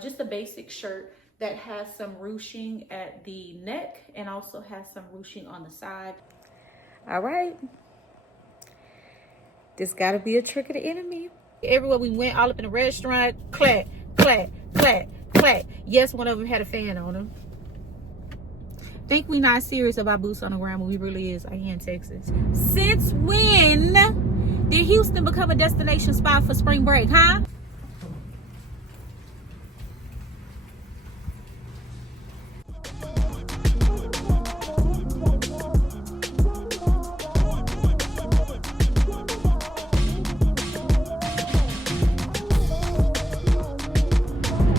just a basic shirt that has some ruching at the neck and also has some ruching on the side. All right. This gotta be a trick of the enemy. Everywhere we went, all up in the restaurant, clack, clack, clack, clack. Yes, one of them had a fan on them. Think we not serious about boots on the ground, but we really is. I here in Texas. Since when did Houston become a destination spot for spring break, huh?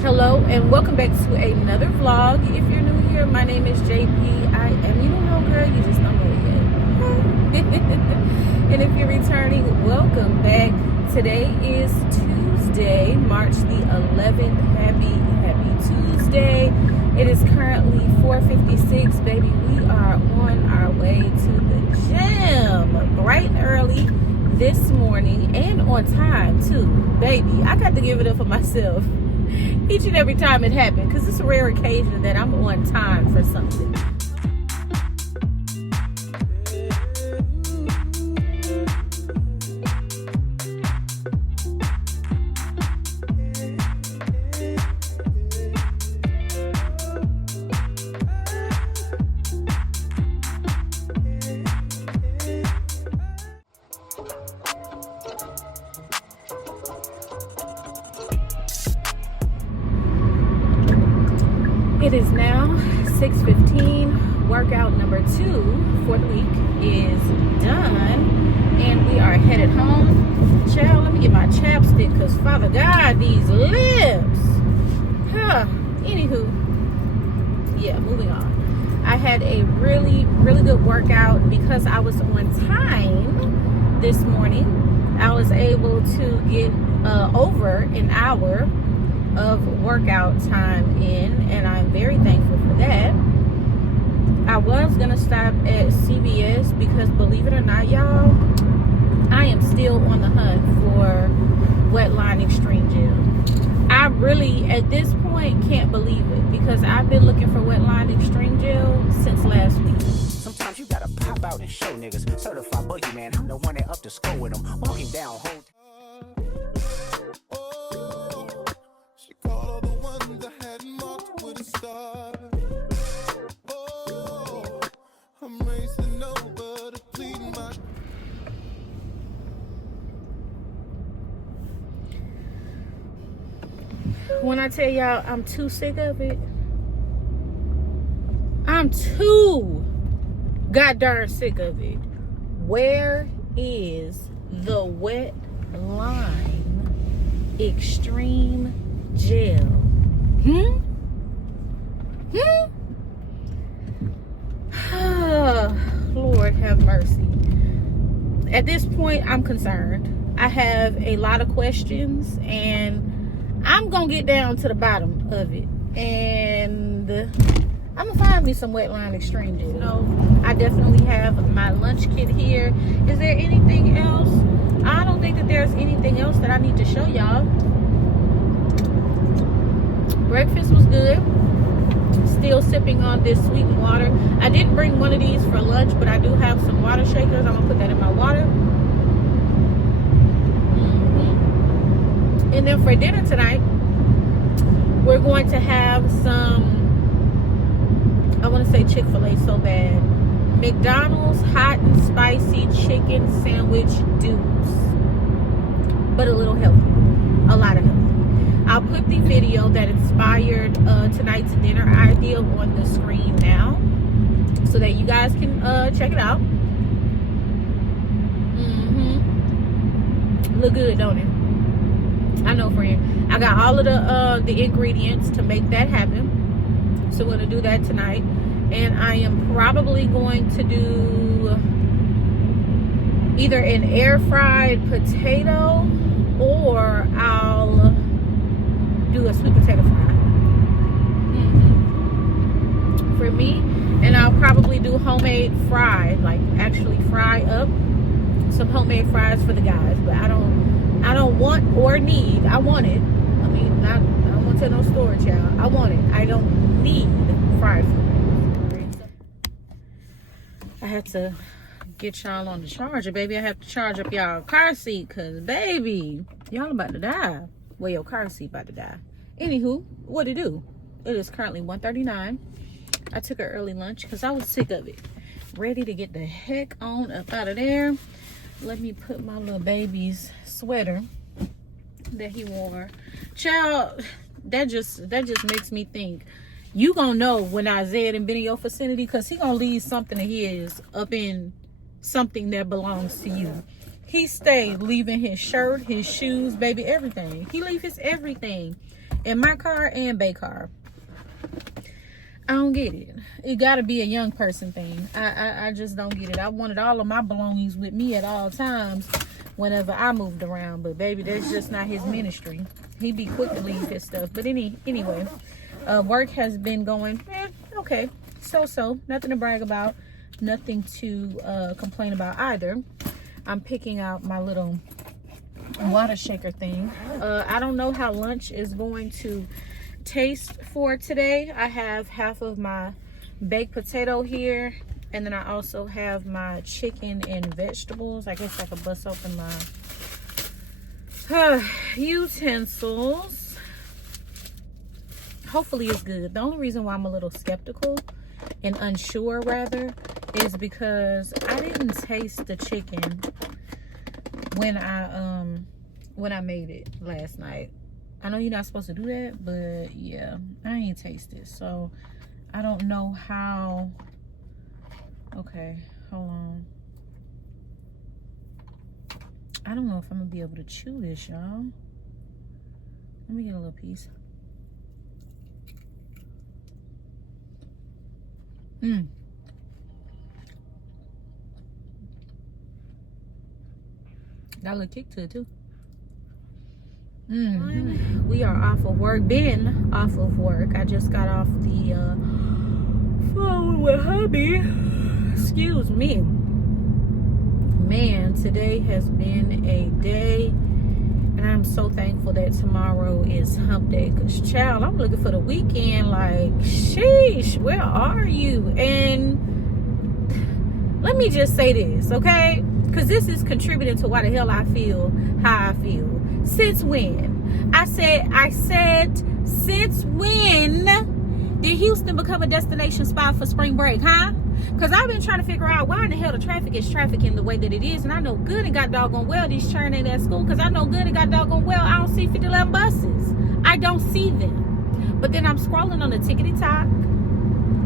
Hello and welcome back to another vlog. If you're new here, my name is JP. I am, you don't know, girl, you just don't know yet. And if you're returning, welcome back. Today is Tuesday, March the 11th. Happy Tuesday. It is currently 4:56, baby. We are on our way to the gym bright and early this morning and on time too, baby. I got to give it up for myself each and every time it happened, because it's a rare occasion that I'm on time for something. It is now 6:15. Workout number 2 for the week is done, and we are headed home. Child, let me get my chapstick, because Father God, these lips. Anywho, yeah, moving on. I had a really good workout because I was on time this morning. I was able to get over an hour of workout time in, and I'm very thankful for that. I was gonna stop at CVS because, believe it or not, y'all, I am still on the hunt for Wetline Extreme Gel. I really, at this point, can't believe it, because I've been looking for Wetline Extreme Gel since last week. Sometimes you gotta pop out and show niggas. Certified boogeyman, I'm the one that up to score with them. Walking down, hold. When I tell y'all I'm too sick of it, I'm too goddamn sick of it. Where is the Wetline Extreme Gel? Lord have mercy. At this point, I'm concerned. I have a lot of questions, and I'm gonna get down to the bottom of it, and I'm gonna find me some Wetline Extreme Gel. No, I definitely have my lunch kit here. Is there anything else? I don't think that there's anything else that I need to show y'all. Breakfast was good. Still sipping on this sweetened water. I didn't bring one of these for lunch, but I do have some water shakers. I'm gonna put that in my water. And then for dinner tonight, we're going to have some, I want to say Chick-fil-A so bad, McDonald's hot and spicy chicken sandwich dupes, but a little healthy, a lot of healthy. I'll put the video that inspired tonight's dinner idea on the screen now, so that you guys can check it out. Look good, don't it? I know, friend. I got all of the ingredients to make that happen. So we're gonna do that tonight. And I am probably going to do either an air fried potato, or I'll do a sweet potato fry for me. And I'll probably do homemade fried, like actually fry up some homemade fries for the guys. But I don't want or need, I want it. I mean, I don't want to no storage, y'all. I want it. I don't need fried food. I had to get y'all on the charger, baby. I have to charge up y'all car seat, because, baby, y'all about to die. Well, your car seat about to die. Anywho, what to do? It is currently 1:39. I took an early lunch because I was sick of it. Ready to get the heck on up out of there. Let me put my little baby's sweater that he wore. Child, that just makes me think. You gonna know when Isaiah done been in your vicinity, because he gonna leave something of his up in something that belongs to you. He stayed leaving his shirt, his shoes, baby, everything. He leave his everything in my car and Bay car. I don't get it. It gotta be a young person thing. I just don't get it. I wanted all of my belongings with me at all times whenever I moved around, but baby, that's just not his ministry. He be quick to leave his stuff. But anyway, work has been going okay, so nothing to brag about, nothing to complain about either. I'm picking out my little water shaker thing. I don't know how lunch is going to taste for today. I have half of my baked potato here, and then I also have my chicken and vegetables. I guess I could bust open my utensils. Hopefully it's good. The only reason why I'm a little skeptical and unsure rather is because I didn't taste the chicken when I made it last night. I know you're not supposed to do that, but yeah, I ain't taste it, so I don't know how. Okay, hold on. I don't know if I'm gonna be able to chew this, y'all. Let me get a little piece. Got a little kick to it too. We are off of work. Been off of work. I just got off the phone with hubby. Excuse me. Man, today has been a day, and I'm so thankful that tomorrow is hump day. Cause child, I'm looking for the weekend. Like, sheesh, where are you? And let me just say this, okay? Because this is contributing to why the hell I feel how I feel. Since when? I said, since when did Houston become a destination spot for spring break, huh? Because I've been trying to figure out why in the hell the traffic is trafficking the way that it is. And I know good and got doggone well these churn ain't at school. Because I know good and got doggone well I don't see 5011 buses. I don't see them. But then I'm scrolling on the tickety talk.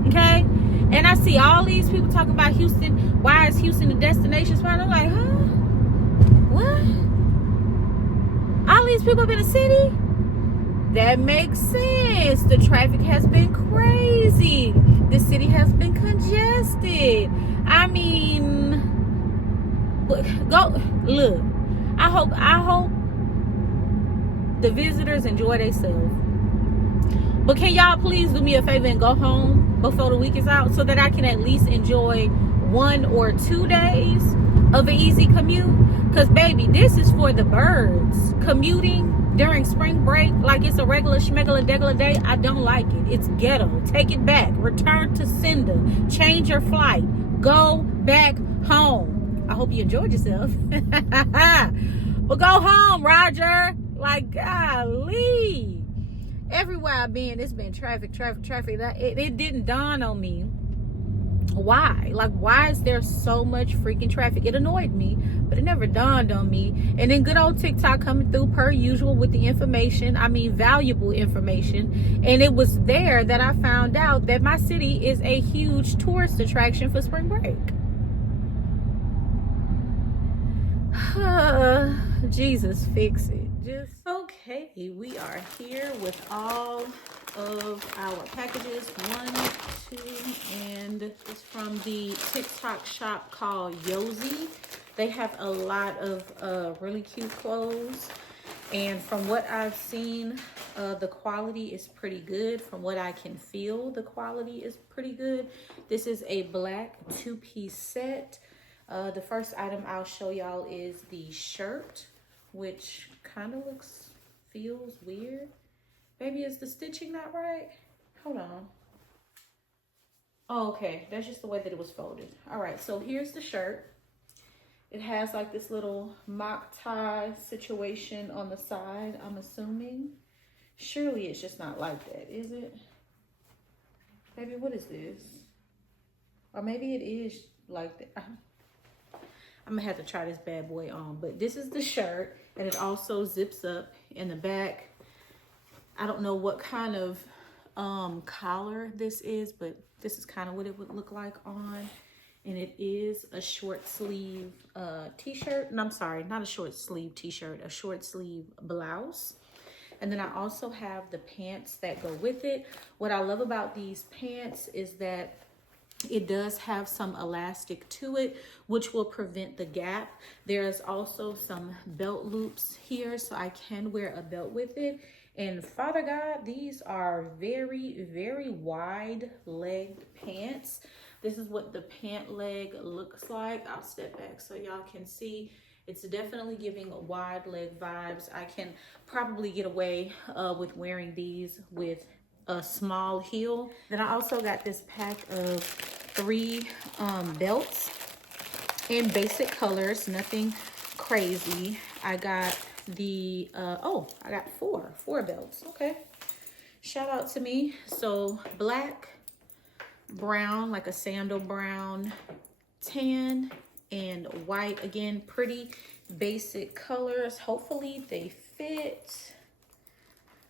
Okay? And I see all these people talking about Houston. Why is Houston a destination spot? I'm like, huh? What? All these people up in the city? That makes sense. The traffic has been crazy. The city has been congested. I mean, go look. I hope the visitors enjoy themselves. But can y'all please do me a favor and go home before the week is out, so that I can at least enjoy 1 or 2 days of an easy commute? Because baby, this is for the birds. Commuting during spring break like it's a regular schmegula day, I don't like it. It's ghetto. Take it back. Return to sender. Change your flight. Go back home. I hope you enjoyed yourself. But go home, Roger. Like, golly. Everywhere I've been, it's been traffic. It didn't dawn on me. Why? Like, why is there so much freaking traffic? It annoyed me, but it never dawned on me. And then good old TikTok coming through per usual with the information. I mean, valuable information. And it was there that I found out that my city is a huge tourist attraction for spring break. Jesus, fix it. Just okay. We are here with all of our packages. 1, 2, and it's from the TikTok shop called Yozi. They have a lot of really cute clothes, and from what I've seen, the quality is pretty good. From what I can feel, the quality is pretty good. This is a black 2-piece set. The first item I'll show y'all is the shirt, which kind of feels weird. Maybe is the stitching not right? Hold on. Oh, okay, that's just the way that it was folded. All right, so here's the shirt. It has like this little mock tie situation on the side, I'm assuming. Surely it's just not like that, is it? Baby, what is this? Or maybe it is like that. I'm gonna have to try this bad boy on, but this is the shirt, and it also zips up in the back. I don't know what kind of collar this is, but this is kind of what it would look like on. And it is a short sleeve t-shirt. And I'm sorry, not a short sleeve t-shirt, a short sleeve blouse. And then I also have the pants that go with it. What I love about these pants is that it does have some elastic to it, which will prevent the gap. There's also some belt loops here, so I can wear a belt with it. And Father God, these are very, very wide leg pants. This is what the pant leg looks like. I'll step back so y'all can see. It's definitely giving wide leg vibes. I can probably get away with wearing these with a small heel. Then I also got this pack of 3 belts in basic colors, nothing crazy. I got the I got four belts. Okay, shout out to me. So black, brown, like a sandal brown, tan, and white. Again, pretty basic colors. Hopefully they fit.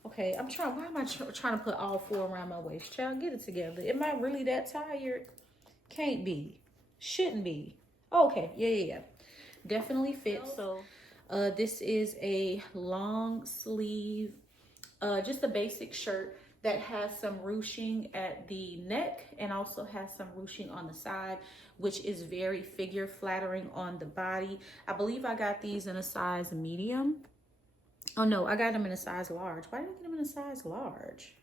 Okay, I'm trying. Why am I trying to put all 4 around my waist? Child, get it together. Am I really that tired? Can't be. Shouldn't be. Okay, yeah. Definitely fits. So this is a long sleeve, just a basic shirt that has some ruching at the neck and also has some ruching on the side, which is very figure flattering on the body. I believe I got these in a size medium. Oh no, I got them in a size large. Why did I get them in a size large?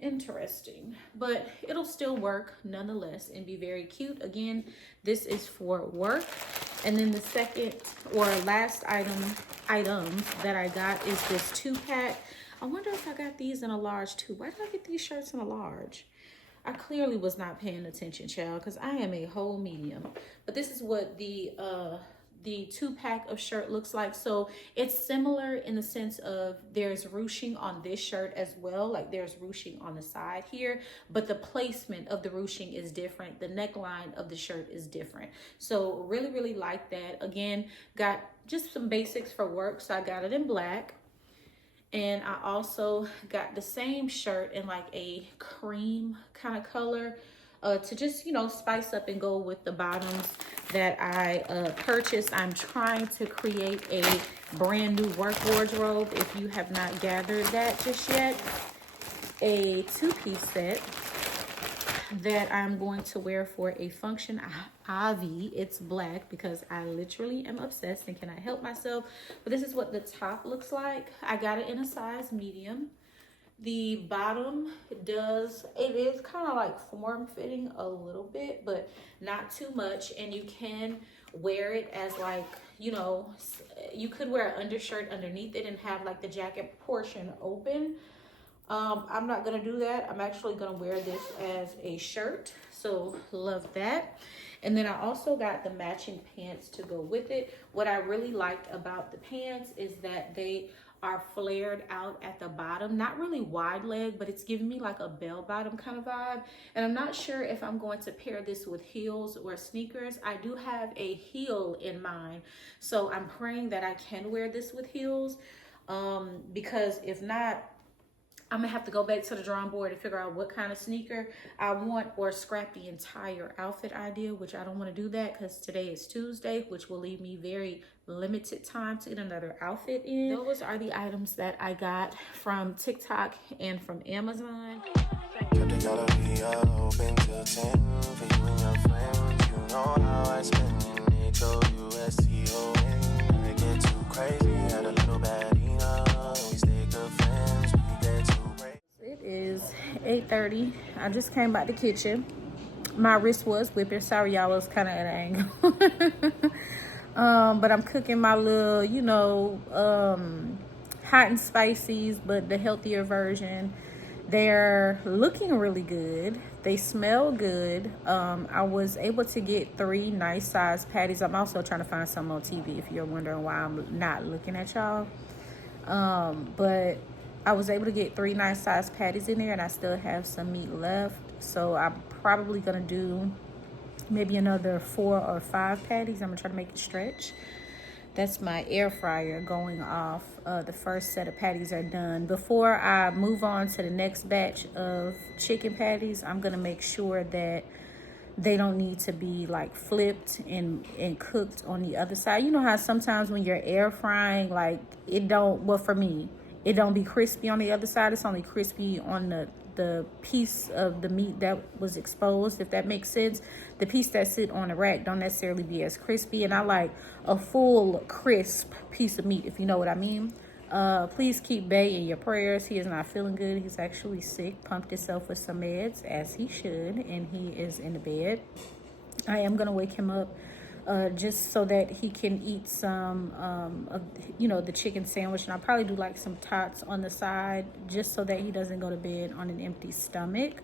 Interesting, but it'll still work nonetheless and be very cute. Again, this is for work. And then the second or last item that I got is this 2-pack. I wonder if I got these in a large too. Why did I get these shirts in a large? I clearly was not paying attention, child, because I am a whole medium. But this is what the 2-pack of shirt looks like. So it's similar in the sense of there's ruching on this shirt as well. Like there's ruching on the side here, but the placement of the ruching is different. The neckline of the shirt is different. So really, really like that. Again, got just some basics for work. So I got it in black. And I also got the same shirt in like a cream kind of color to just, you know, spice up and go with the bottoms that I purchased. I'm trying to create a brand new work wardrobe. If you have not gathered that just yet, a 2-piece set that I'm going to wear for a function. It's black because I literally am obsessed and cannot help myself. But this is what the top looks like. I got it in a size medium. The bottom it is kind of like form-fitting a little bit, but not too much. And you can wear it as like, you know, you could wear an undershirt underneath it and have like the jacket portion open. I'm not gonna do that. I'm actually gonna wear this as a shirt, so love that. And then I also got the matching pants to go with it. What I really liked about the pants is that they are flared out at the bottom, not really wide leg, but it's giving me like a bell bottom kind of vibe. And I'm not sure if I'm going to pair this with heels or sneakers. I do have a heel in mind, so I'm praying that I can wear this with heels, because if not, I'm gonna have to go back to the drawing board and figure out what kind of sneaker I want, or scrap the entire outfit idea, which I don't want to do that because today is Tuesday, which will leave me very limited time to get another outfit in. Those are the items that I got from TikTok and from Amazon. It is 8:30. I just came out the kitchen. My wrist was whipping. Sorry, y'all, was kind of at an angle. But I'm cooking my little, you know, hot and spices, but the healthier version. They're looking really good. They smell good. I was able to get 3 nice sized patties. I'm also trying to find some on TV if you're wondering why I'm not looking at y'all. But I was able to get 3 nice sized patties in there, and I still have some meat left. So I'm probably gonna do maybe another 4 or 5 patties. I'm gonna try to make it stretch. That's my air fryer going off. The first set of patties are done. Before I move on to the next batch of chicken patties, I'm gonna make sure that they don't need to be like flipped and cooked on the other side. You know how sometimes when you're air frying, like it don't, well for me, it don't be crispy on the other side. It's only crispy on the piece of the meat that was exposed, if that makes sense. The piece that sit on the rack don't necessarily be as crispy, and I like a full crisp piece of meat, if you know what I mean. Please keep Bay in your prayers. He is not feeling good. He's actually sick, pumped himself with some meds as he should, and he is in the bed. I am gonna wake him up just so that he can eat some of, you know, the chicken sandwich, and I'll probably do like some tots on the side just so that he doesn't go to bed on an empty stomach.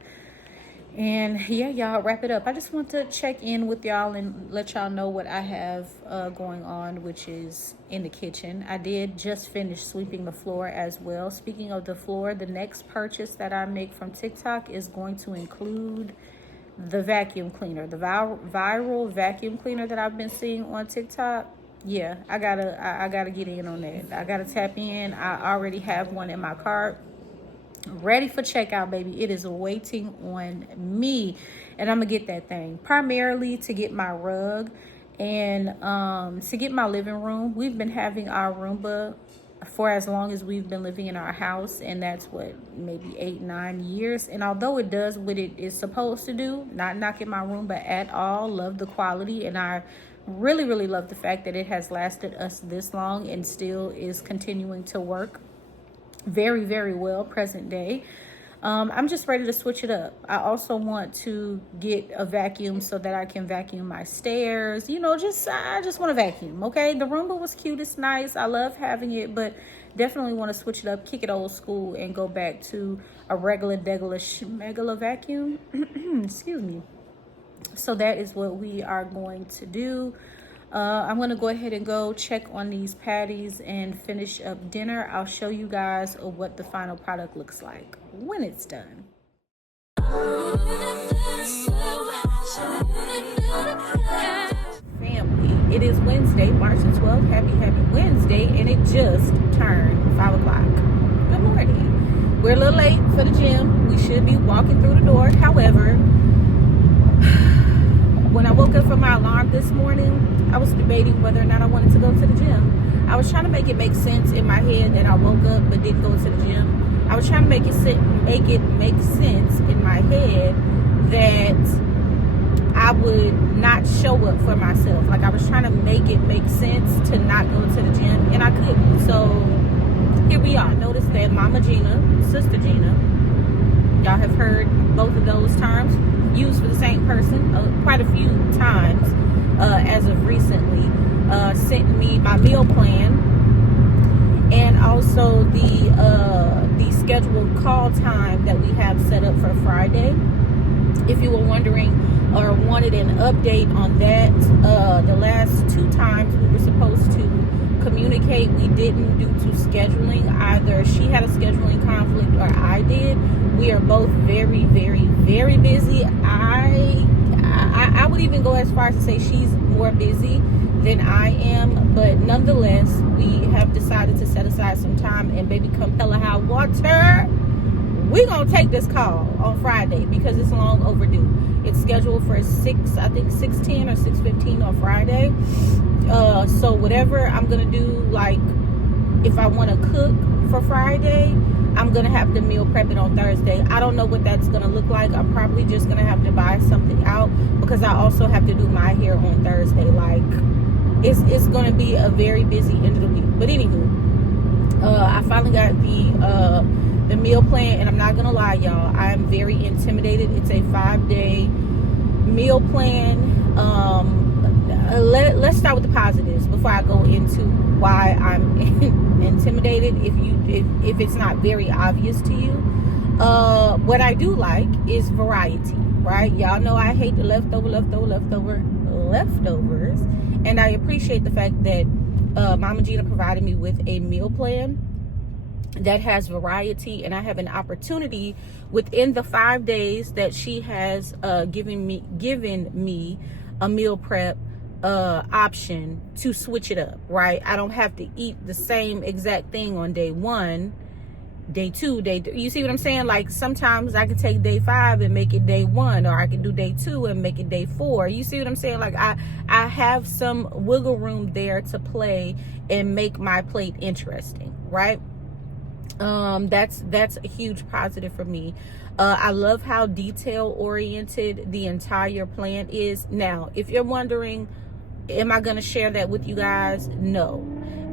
And yeah, y'all, wrap it up. I just want to check in with y'all and let y'all know what I have going on, which is in the kitchen. I did just finish sweeping the floor as well. Speaking of the floor, the next purchase that I make from TikTok is going to include the vacuum cleaner, the viral vacuum cleaner that I've been seeing on TikTok. Yeah, I gotta get in on that. I gotta tap in. I already have one in my cart, ready for checkout, baby. It is waiting on me, and I'm gonna get that thing primarily to get my rug and to get my living room. We've been having our Roomba for as long as we've been living in our house, and that's what, maybe 8-9 years. And although it does what it is supposed to do, not knocking my Roomba at all, love the quality, and I really love the fact that it has lasted us this long and still is continuing to work very well present day. I'm just ready to switch it up. I also want to get a vacuum so that I can vacuum my stairs. You know, I just want to vacuum, okay? The Roomba was cute, it's nice, I love having it, but definitely want to switch it up, kick it old school, and go back to a regular schmegula vacuum. Excuse me. So that is what we are going to do. I'm going to go ahead and go check on these patties and finish up dinner. I'll show you guys what the final product looks like when it's done. Family, it is Wednesday, March the 12th. Happy Wednesday, and it just turned 5 o'clock. Good morning. We're a little late for the gym. We should be walking through the door. However, when I woke up from my alarm this morning, I was debating whether or not I wanted to go to the gym. I was trying to make it make sense in my head that I woke up but didn't go to the gym. I was trying to make it make sense in my head that I would not show up for myself. Like, I was trying to make it make sense to not go to the gym, and I couldn't. So here we are. Notice that Mama Gina, Sister Gina, y'all have heard both of those terms used for the same person quite a few times as of recently, sent me my meal plan and also the scheduled call time that we have set up for Friday. If you were wondering or wanted an update on that, the last 2 times we were supposed to communicate, we didn't due to scheduling. Either she had a scheduling conflict or I did. We are both very busy. I would even go as far as to say she's more busy than I am, but nonetheless, we have decided to set aside some time, and baby, come hella high water, we're gonna take this call on Friday because it's long overdue. It's scheduled for 6:10 or 6:15 on Friday. So whatever I'm gonna do, like if I want to cook for Friday, I'm gonna have to meal prep it on Thursday. I don't know what that's gonna look like. I'm probably just gonna have to buy something out because I also have to do my hair on Thursday. Like it's gonna be a very busy end of the week. But anywho, I finally got the meal plan, and I'm not gonna lie, y'all, I'm very intimidated. It's a 5-day meal plan. Let's start with the positives before I go into why I'm intimidated if it's not very obvious to you. What I do like is variety, right? Y'all know I hate the leftovers, and I appreciate the fact that Mama Gina provided me with a meal plan that has variety, and I have an opportunity within the 5 days that she has given me a meal prep option to switch it up, right? I don't have to eat the same exact thing on day 1, day 2, day 3. You see what I'm saying? Like sometimes I can take day 5 and make it day 1, or I can do day 2 and make it day 4. You see what I'm saying? Like I have some wiggle room there to play and make my plate interesting, right? That's a huge positive for me. I love how detail oriented the entire plan is. Now, if you're wondering, am I going to share that with you guys? No.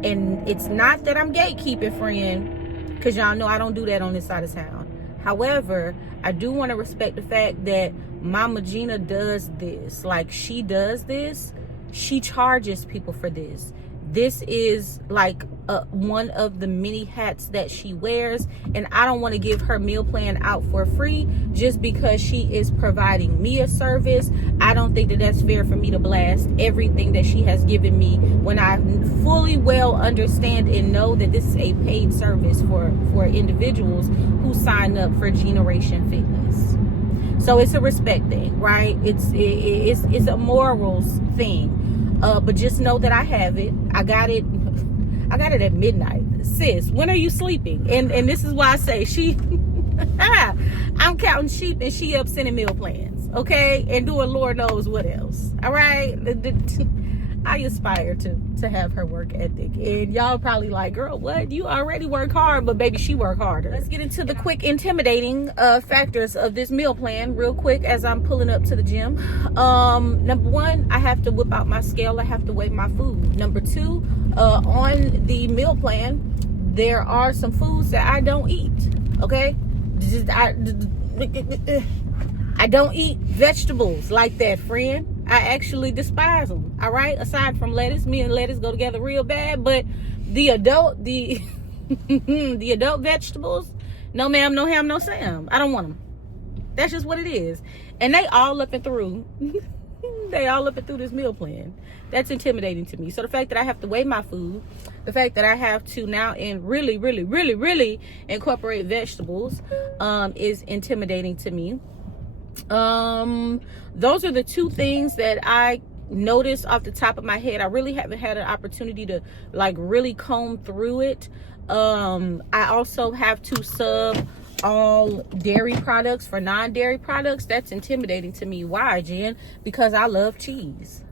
And it's not that I'm gatekeeping, friend, because y'all know I don't do that on this side of town. However, I do want to respect the fact that Mama Gina does this. Like, she does this. She charges people for this. This is like one of the many hats that she wears, and I don't want to give her meal plan out for free just because she is providing me a service. I don't think that that's fair for me to blast everything that she has given me when I fully well understand and know that this is a paid service for individuals who sign up for Generation Fitness. So it's a respect thing, right? It's a morals thing. But just know that I have it. I got it at midnight. Sis, when are you sleeping? And this is why I say I'm counting sheep and she up sending meal plans, okay? And doing Lord knows what else. All right? I aspire to have her work ethic. And y'all probably like, girl, what? You already work hard, but baby, she work harder. Let's get into the quick intimidating factors of this meal plan real quick as I'm pulling up to the gym. Number 1, I have to whip out my scale. I have to weigh my food. Number 2, on the meal plan, there are some foods that I don't eat, okay? I don't eat vegetables like that, friend. I actually despise them, all right? Aside from lettuce, me and lettuce go together real bad, but the adult vegetables, no ma'am, no ham, no Sam. I don't want them. That's just what it is. And they all up and through. They all up and through this meal plan. That's intimidating to me. So the fact that I have to weigh my food, the fact that I have to now really incorporate vegetables is intimidating to me. Those are the 2 things that I noticed off the top of my head. I really haven't had an opportunity to like really comb through it. I also have to sub all dairy products for non-dairy products. That's intimidating to me. Why, Jen? Because I love cheese.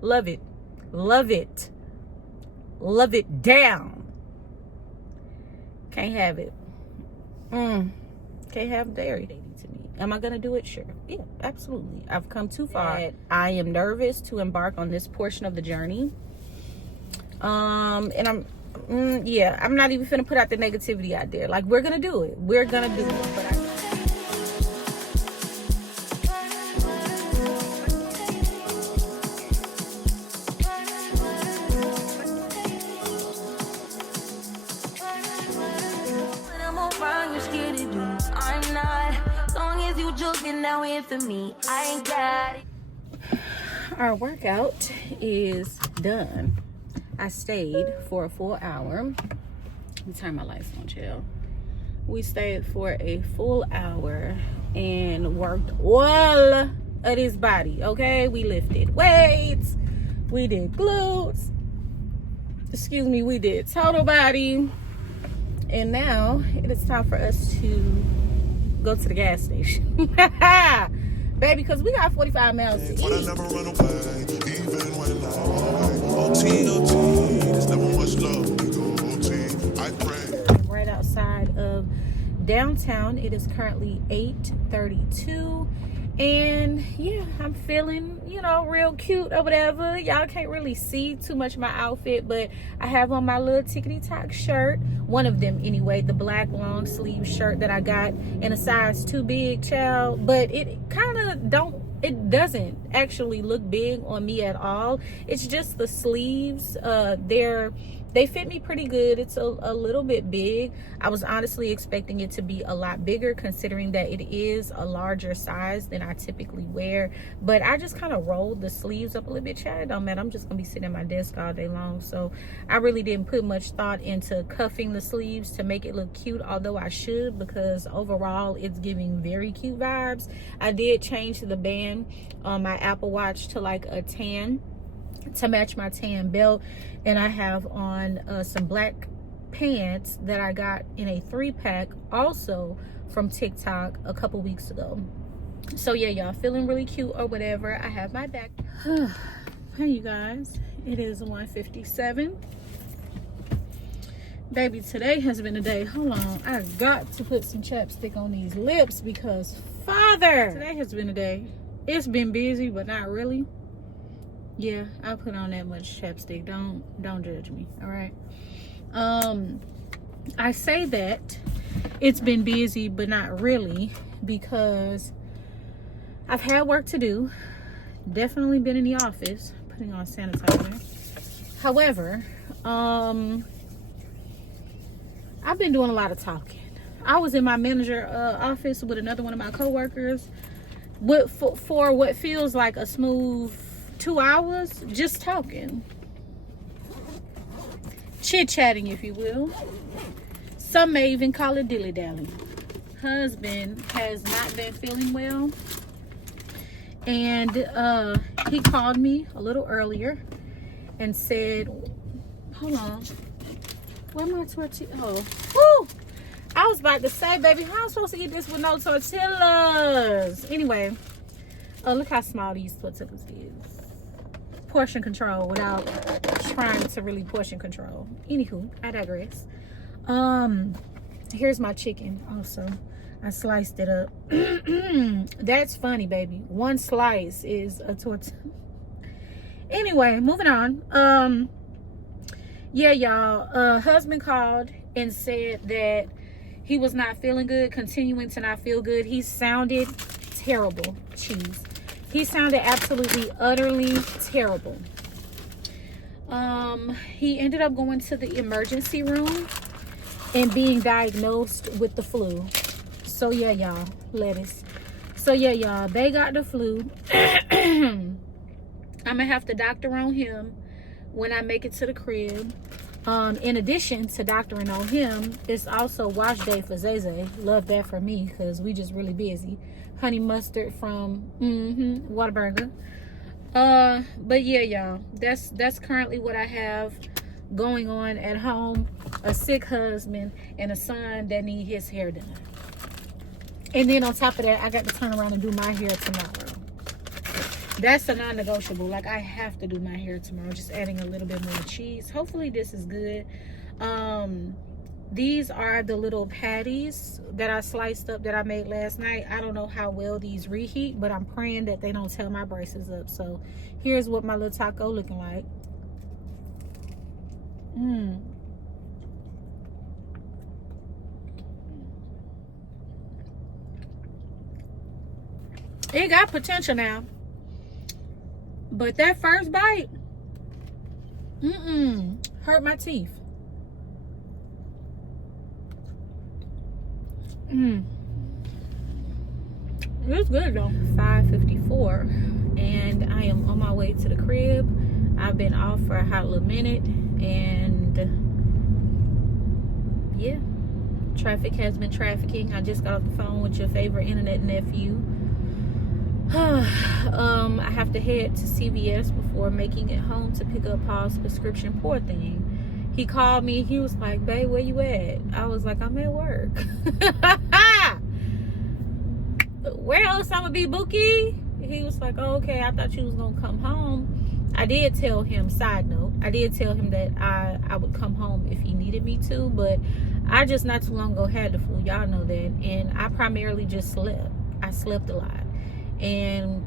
Love it. Love it down. Can't have it. Can't have dairy to me. Am I gonna do it? Sure. Yeah, absolutely. I've come too far. I am nervous to embark on this portion of the journey. And I'm not even finna put out the negativity out there. Like, we're gonna do it. But for me, I ain't got it. Our workout is done. I stayed for a full hour. Let me turn my lights on, chill. We stayed for a full hour and worked all of his body, okay? We lifted weights, we did glutes, we did total body, and now it is time for us to go to the gas station. Baby, because we got 45 miles to eat. I'm right outside of downtown. It is currently 8:32, And yeah, I'm feeling, you know, real cute or whatever. Y'all can't really see too much of my outfit, but I have on my little tickety-tock shirt. One of them anyway, the black long sleeve shirt that I got in a size too big, child. But it kind of doesn't actually look big on me at all. It's just the sleeves. They fit me pretty good. It's a little bit big. I was honestly expecting it to be a lot bigger, considering that it is a larger size than I typically wear. But I just kind of rolled the sleeves up a little bit. Child, it don't matter. I'm just gonna be sitting at my desk all day long, so I really didn't put much thought into cuffing the sleeves to make it look cute, although I should, because overall it's giving very cute vibes. I did change the band on my Apple Watch to like a tan to match my tan belt, and I have on some black pants that I got in a 3-pack also from TikTok a couple weeks ago. So yeah, y'all, feeling really cute or whatever. I have my back. Hey you guys, it is 1:57. Baby, today has been a day. Hold on, I got to put some chapstick on these lips because father, today has been a day. It's been busy, but not really. Yeah, I put on that much chapstick. Don't judge me, all right? I say that it's been busy, but not really, because I've had work to do. Definitely been in the office, putting on sanitizer. However, I've been doing a lot of talking. I was in my manager office with another one of my coworkers for what feels like a smooth 2 hours, just talking, chit-chatting, if you will. Some may even call it dilly-dally. Husband has not been feeling well, and he called me a little earlier and said, hold on, where my tortilla? Oh, woo! I was about to say, baby, how am I supposed to eat this with no tortillas? Anyway, look how small these tortillas is. Portion control without trying to really portion control. Anywho, I digress. Here's my chicken also. I sliced it up. That's funny, baby. One slice is a tortilla. Anyway, moving on. Yeah, y'all, husband called and said that he was not feeling good, continuing to not feel good. He sounded terrible. Cheese. He sounded absolutely, utterly terrible. He ended up going to the emergency room and being diagnosed with the flu. So yeah, y'all, lettuce. So yeah, y'all, they got the flu. I'm gonna have to doctor on him when I make it to the crib. In addition to doctoring on him, it's also wash day for Zay. Love that for me, because we just really busy. Honey mustard from Whataburger. But yeah, y'all, that's currently what I have going on at home. A sick husband and a son that need his hair done. And then on top of that, I got to turn around and do my hair tomorrow. That's a non-negotiable. Like, I have to do my hair tomorrow. Just adding a little bit more cheese. Hopefully this is good. These are the little patties that I sliced up that I made last night. I don't know how well these reheat, but I'm praying that they don't tear my braces up. So here's what my little taco looking like. It got potential now, but that first bite hurt my teeth. It's good though. 5:54 and I am on my way to the crib. I've been off for a hot little minute, and yeah, traffic has been trafficking. I just got off the phone with your favorite internet nephew. I have to head to CVS before making it home to pick up Paul's prescription. Poor thing. He called me. He was like, babe, where you at? I was like, I'm at work. Where else I'm gonna be, Bookie? He was like, oh, okay, I thought you was gonna come home. I did tell him, side note, I did tell him that I would come home if he needed me to, but I just not too long ago had the flu. Y'all know that. And I primarily just slept. I slept a lot. And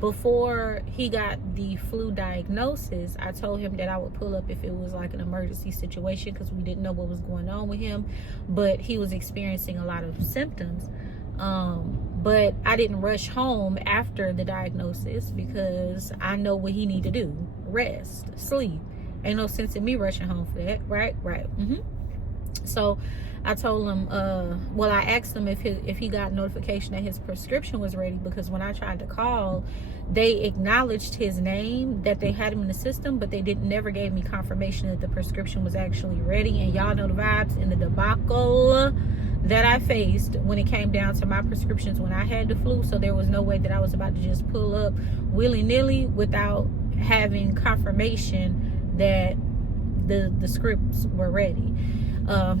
before he got the flu diagnosis, I told him that I would pull up if it was like an emergency situation, because we didn't know what was going on with him, but he was experiencing a lot of symptoms. But I didn't rush home after the diagnosis, because I know what he need to do: rest, sleep. Ain't no sense in me rushing home for that, right? So I told him, I asked him if he got notification that his prescription was ready, because when I tried to call, they acknowledged his name, that they had him in the system, but they never gave me confirmation that the prescription was actually ready. And y'all know the vibes in the debacle that I faced when it came down to my prescriptions when I had the flu. So there was no way that I was about to just pull up willy-nilly without having confirmation that the scripts were ready.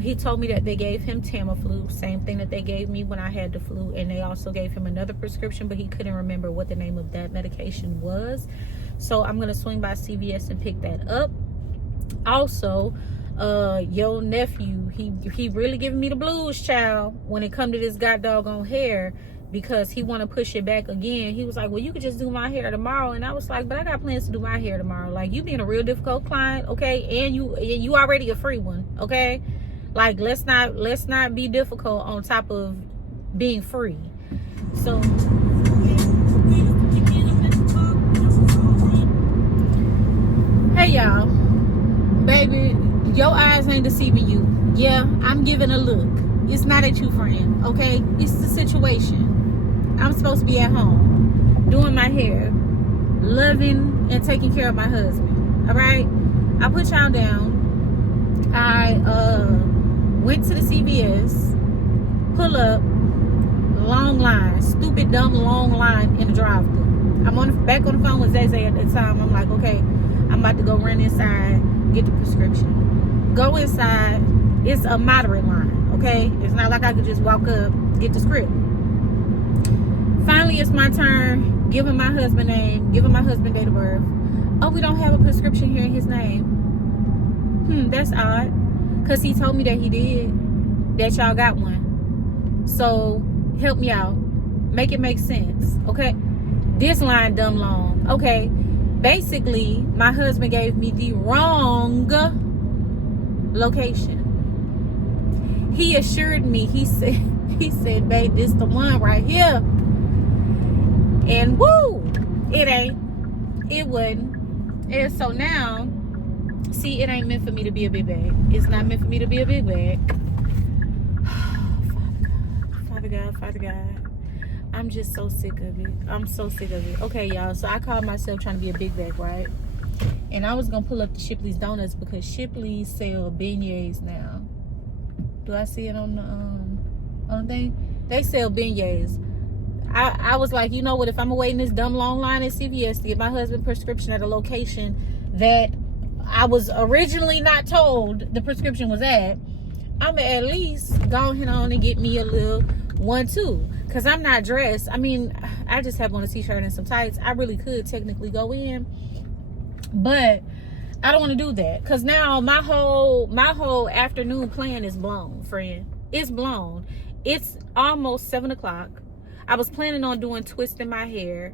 He told me that they gave him Tamiflu, same thing that they gave me when I had the flu, and they also gave him another prescription, but he couldn't remember what the name of that medication was. So I'm gonna swing by CVS and pick that up. Also, your nephew, he really giving me the blues, child, when it come to this goddamn hair, because he want to push it back again. He was like, well, you could just do my hair tomorrow. And I was like, but I got plans to do my hair tomorrow. Like, you being a real difficult client, okay? And you already a free one, okay? Like, let's not be difficult on top of being free. So hey y'all, baby, your eyes ain't deceiving you. Yeah, I'm giving a look. It's not at you, friend, okay? It's the situation. I'm supposed to be at home doing my hair, loving and taking care of my husband. All right, I put y'all down. I went to the CVS, pull up, long line, stupid dumb long line in the drive-thru. I'm back on the phone with Zay at that time. I'm like, okay, I'm about to go run inside, get the prescription. Go inside. It's a moderate line, okay? It's not like I could just walk up, get the script. Finally, it's my turn. Giving my husband name, giving my husband date of birth. Oh, we don't have a prescription here in his name. That's odd. Because he told me that he did, that y'all got one. So, help me out. Make it make sense, okay? This line dumb long. Okay, basically, my husband gave me the wrong location. He assured me, he said, babe, this the one right here. And woo, it ain't. It wasn't. And so now, see, it ain't meant for me to be a big bag. It's not meant for me to be a big bag. Father God. I'm just so sick of it. I'm so sick of it. Okay, y'all. So I called myself trying to be a big bag, right? And I was going to pull up the Shipley's Donuts, because Shipley's sell beignets now. Do I see it on the thing? They sell beignets. I was like, you know what? If I'm waiting this dumb long line at CVS to get my husband prescription at a location that I was originally not told the prescription was at, I'm gonna at least go ahead on and get me a little one too. Cause I'm not dressed. I mean, I just have on a t-shirt and some tights. I really could technically go in, but I don't want to do that. Cause now my whole afternoon plan is blown, friend. It's blown. It's almost 7 o'clock. I was planning on doing twisting my hair.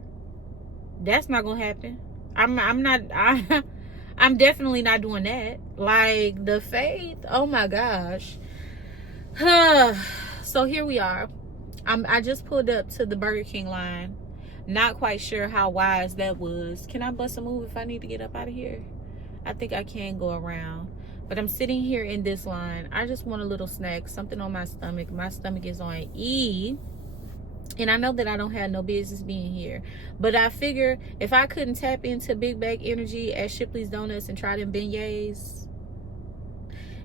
That's not gonna happen. I'm definitely not doing that. Like, the faith, oh my gosh. So here we are. I just pulled up to the Burger King line. Not quite sure how wise that was. Can I bust a move if I need to get up out of here? I think I can go around. But I'm sitting here in this line. I just want a little snack, something on my stomach. My stomach is on E. And I know that I don't have no business being here. But I figure if I couldn't tap into big bag energy at Shipley's Donuts and try them beignets,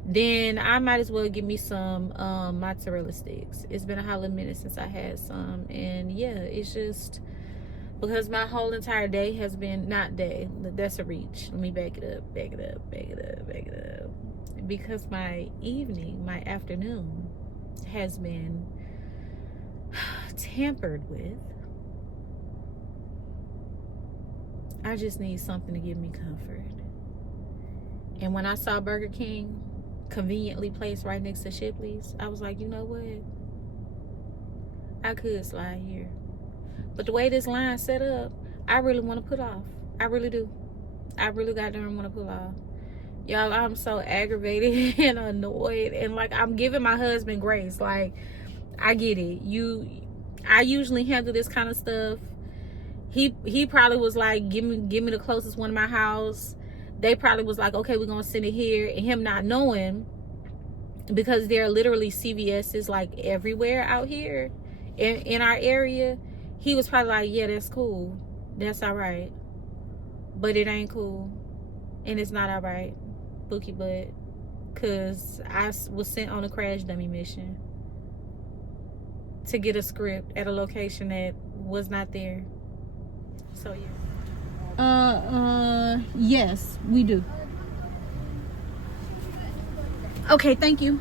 then I might as well give me some mozzarella sticks. It's been a hot minute since I had some. And yeah, it's just because my whole entire day has been, not day, that's a reach. Let me back it up. Because my evening, my afternoon has been tampered with. I just need something to give me comfort. And when I saw Burger King conveniently placed right next to Shipley's, I was like, you know what? I could slide here. But the way this line set up, I really want to put off. I really do. I really goddamn want to pull off. Y'all, I'm so aggravated and annoyed. And like, I'm giving my husband grace. Like, I get it. I usually handle this kind of stuff. He probably was like, give me the closest one to my house. They probably was like, okay, we're gonna send it here. And him not knowing, because there are literally CVS's like everywhere out here in our area. He was probably like, yeah, that's cool. That's all right. But it ain't cool. And it's not all right. Bookie butt. Because I was sent on a crash dummy mission to get a script at a location that was not there. So yeah. Yes, we do. Okay, thank you.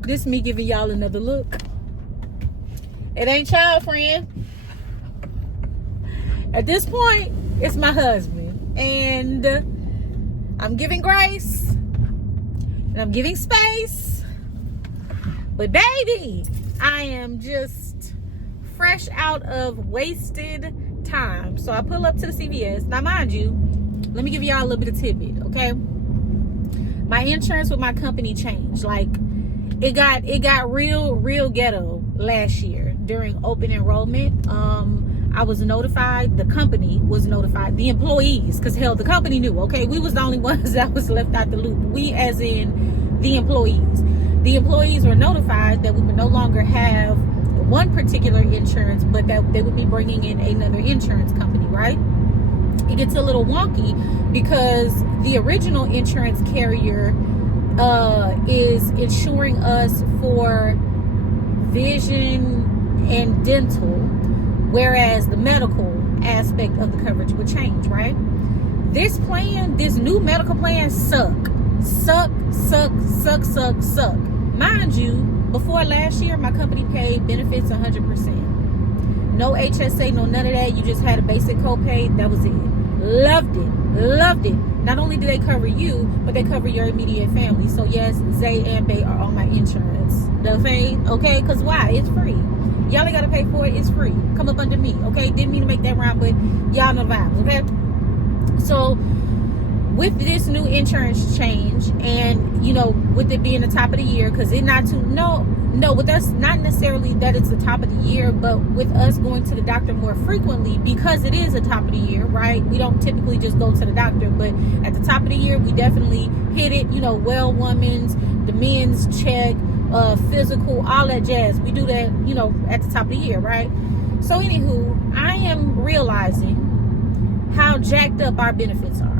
This me giving y'all another look. It ain't child friend. At this point, it's my husband. And I'm giving grace. And I'm giving space. But baby, I am just fresh out of wasted time. So I pull up to the CVS. Now mind you, let me give y'all a little bit of tidbit, okay? My insurance with my company changed. Like, it got real ghetto last year during open enrollment. I was notified, the company was notified, the employees, because hell, the company knew, okay? We was the only ones that was left out the loop. We as in the employees. The employees were notified that we would no longer have one particular insurance, but that they would be bringing in another insurance company, right? It gets a little wonky because the original insurance carrier is insuring us for vision and dental, whereas the medical aspect of the coverage would change, right? This new medical plan suck. Mind you, before last year, my company paid benefits 100%. No HSA, no none of that. You just had a basic copay. That was it. Loved it. Not only do they cover you, but they cover your immediate family. So yes, Zay and Bay are on my insurance. The fame, okay? Because why? It's free. Y'all ain't got to pay for it. It's free. Come up under me, okay? Didn't mean to make that rhyme, but y'all know the vibes, okay? So with this new insurance change, and with it being the top of the year, because it with us, not necessarily that it's the top of the year, but with us going to the doctor more frequently, because it is the top of the year, right? We don't typically just go to the doctor, but at the top of the year, we definitely hit it, well woman's, the men's check, physical, all that jazz. We do that, at the top of the year, right? So anywho, I am realizing how jacked up our benefits are.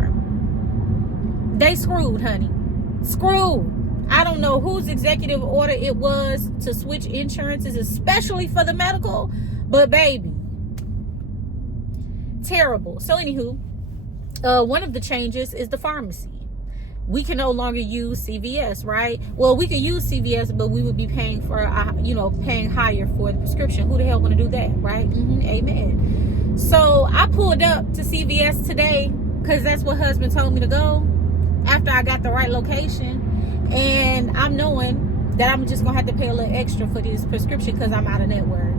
They screwed, honey. Screwed. I don't know whose executive order it was to switch insurances, especially for the medical, but baby, terrible. So anywho, one of the changes is the pharmacy. We can no longer use CVS, right? Well, we could use CVS, but we would be paying for, paying higher for the prescription. Who the hell want to do that, right? Amen. So I pulled up to CVS today because that's what husband told me to go after I got the right location. And I'm knowing that I'm just gonna have to pay a little extra for this prescription because I'm out of network.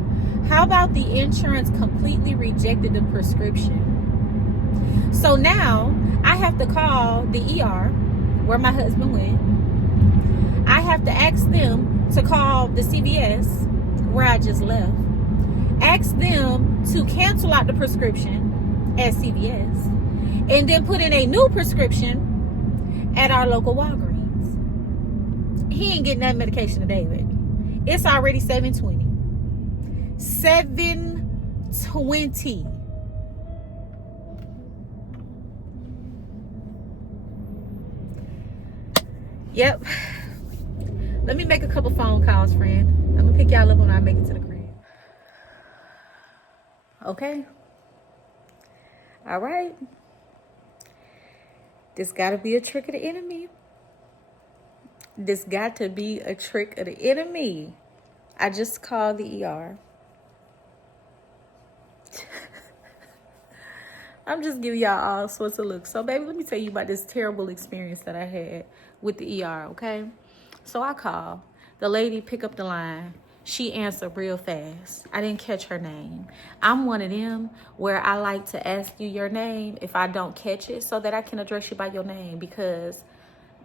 How about the insurance completely rejected the prescription? So now I have to call the ER where my husband went. I have to ask them to call the CVS where I just left. Ask them to cancel out the prescription at CVS, and then put in a new prescription at our local Walgreens. He ain't getting that medication today, baby. It's already 7:20. 7:20. Yep. Let me make a couple phone calls, friend. I'm gonna pick y'all up when I make it to the crib. Okay. All right. This gotta be a trick of the enemy. This got to be a trick of the enemy. I just called the ER. I'm just giving y'all all sorts of looks. So, baby, let me tell you about this terrible experience that I had with the ER, okay? So I call. The lady pick up the line. She answered real fast. I didn't catch her name. I'm one of them where I like to ask you your name if I don't catch it so that I can address you by your name, because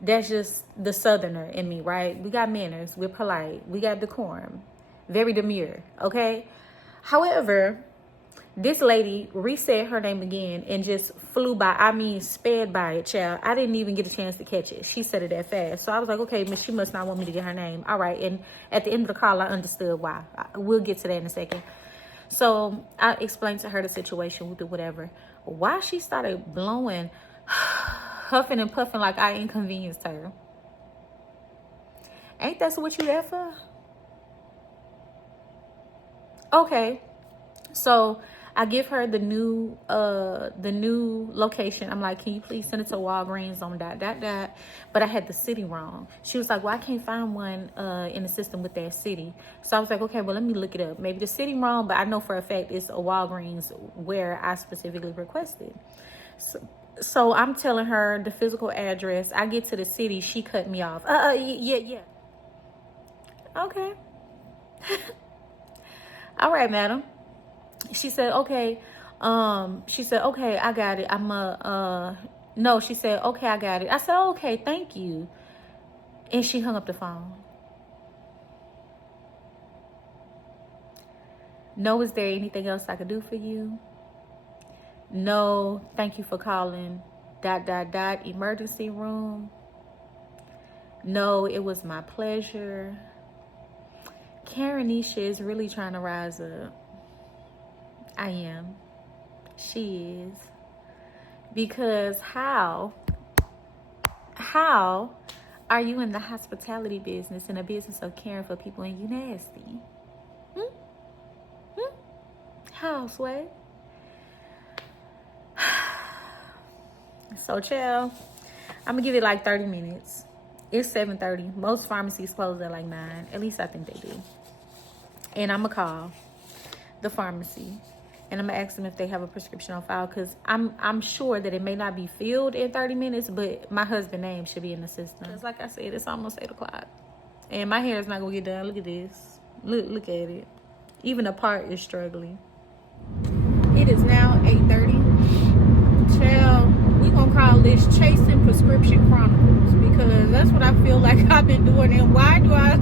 that's just the Southerner in me, right? We got manners. We're polite. We got decorum. Very demure, okay? However, this lady resaid her name again and just flew by. I mean, sped by it, child. I didn't even get a chance to catch it. She said it that fast. So I was like, okay, she must not want me to get her name. All right. And at the end of the call, I understood why. We'll get to that in a second. So I explained to her the situation with it, whatever. Why she started blowing, huffing and puffing like I inconvenienced her. Ain't that what you there for? Okay. So I give her the new location. I'm like, can you please send it to Walgreens on ... But I had the city wrong. She was like, well, I can't find one in the system with that city. So I was like, okay, well, let me look it up. Maybe the city wrong, but I know for a fact it's a Walgreens where I specifically requested. So I'm telling her the physical address. I get to the city. She cut me off. Yeah. Okay. All right, madam. She said, okay. Okay, I got it. No, she said, okay, I got it. I said, okay, thank you. And she hung up the phone. No, is there anything else I could do for you? No, thank you for calling ... emergency room. No, it was my pleasure. Karenisha is really trying to rise up. I am. She is. Because how are you in the hospitality business, in the business of caring for people, and you nasty? How, Sway? So, child, I'm gonna give it like 30 minutes. It's 7:30. Most pharmacies close at like 9. At least I think they do. And I'm gonna call the pharmacy and I'm gonna ask them if they have a prescription on file, because I'm sure that it may not be filled in 30 minutes, but my husband's name should be in the system. Because like I said, it's almost 8 o'clock. And my hair is not gonna get done. Look at this. Look at it. Even the part is struggling. It is now 8:30. Child, we gonna call this Chasing Prescription Chronicles, because that's what I feel like I've been doing. And why do I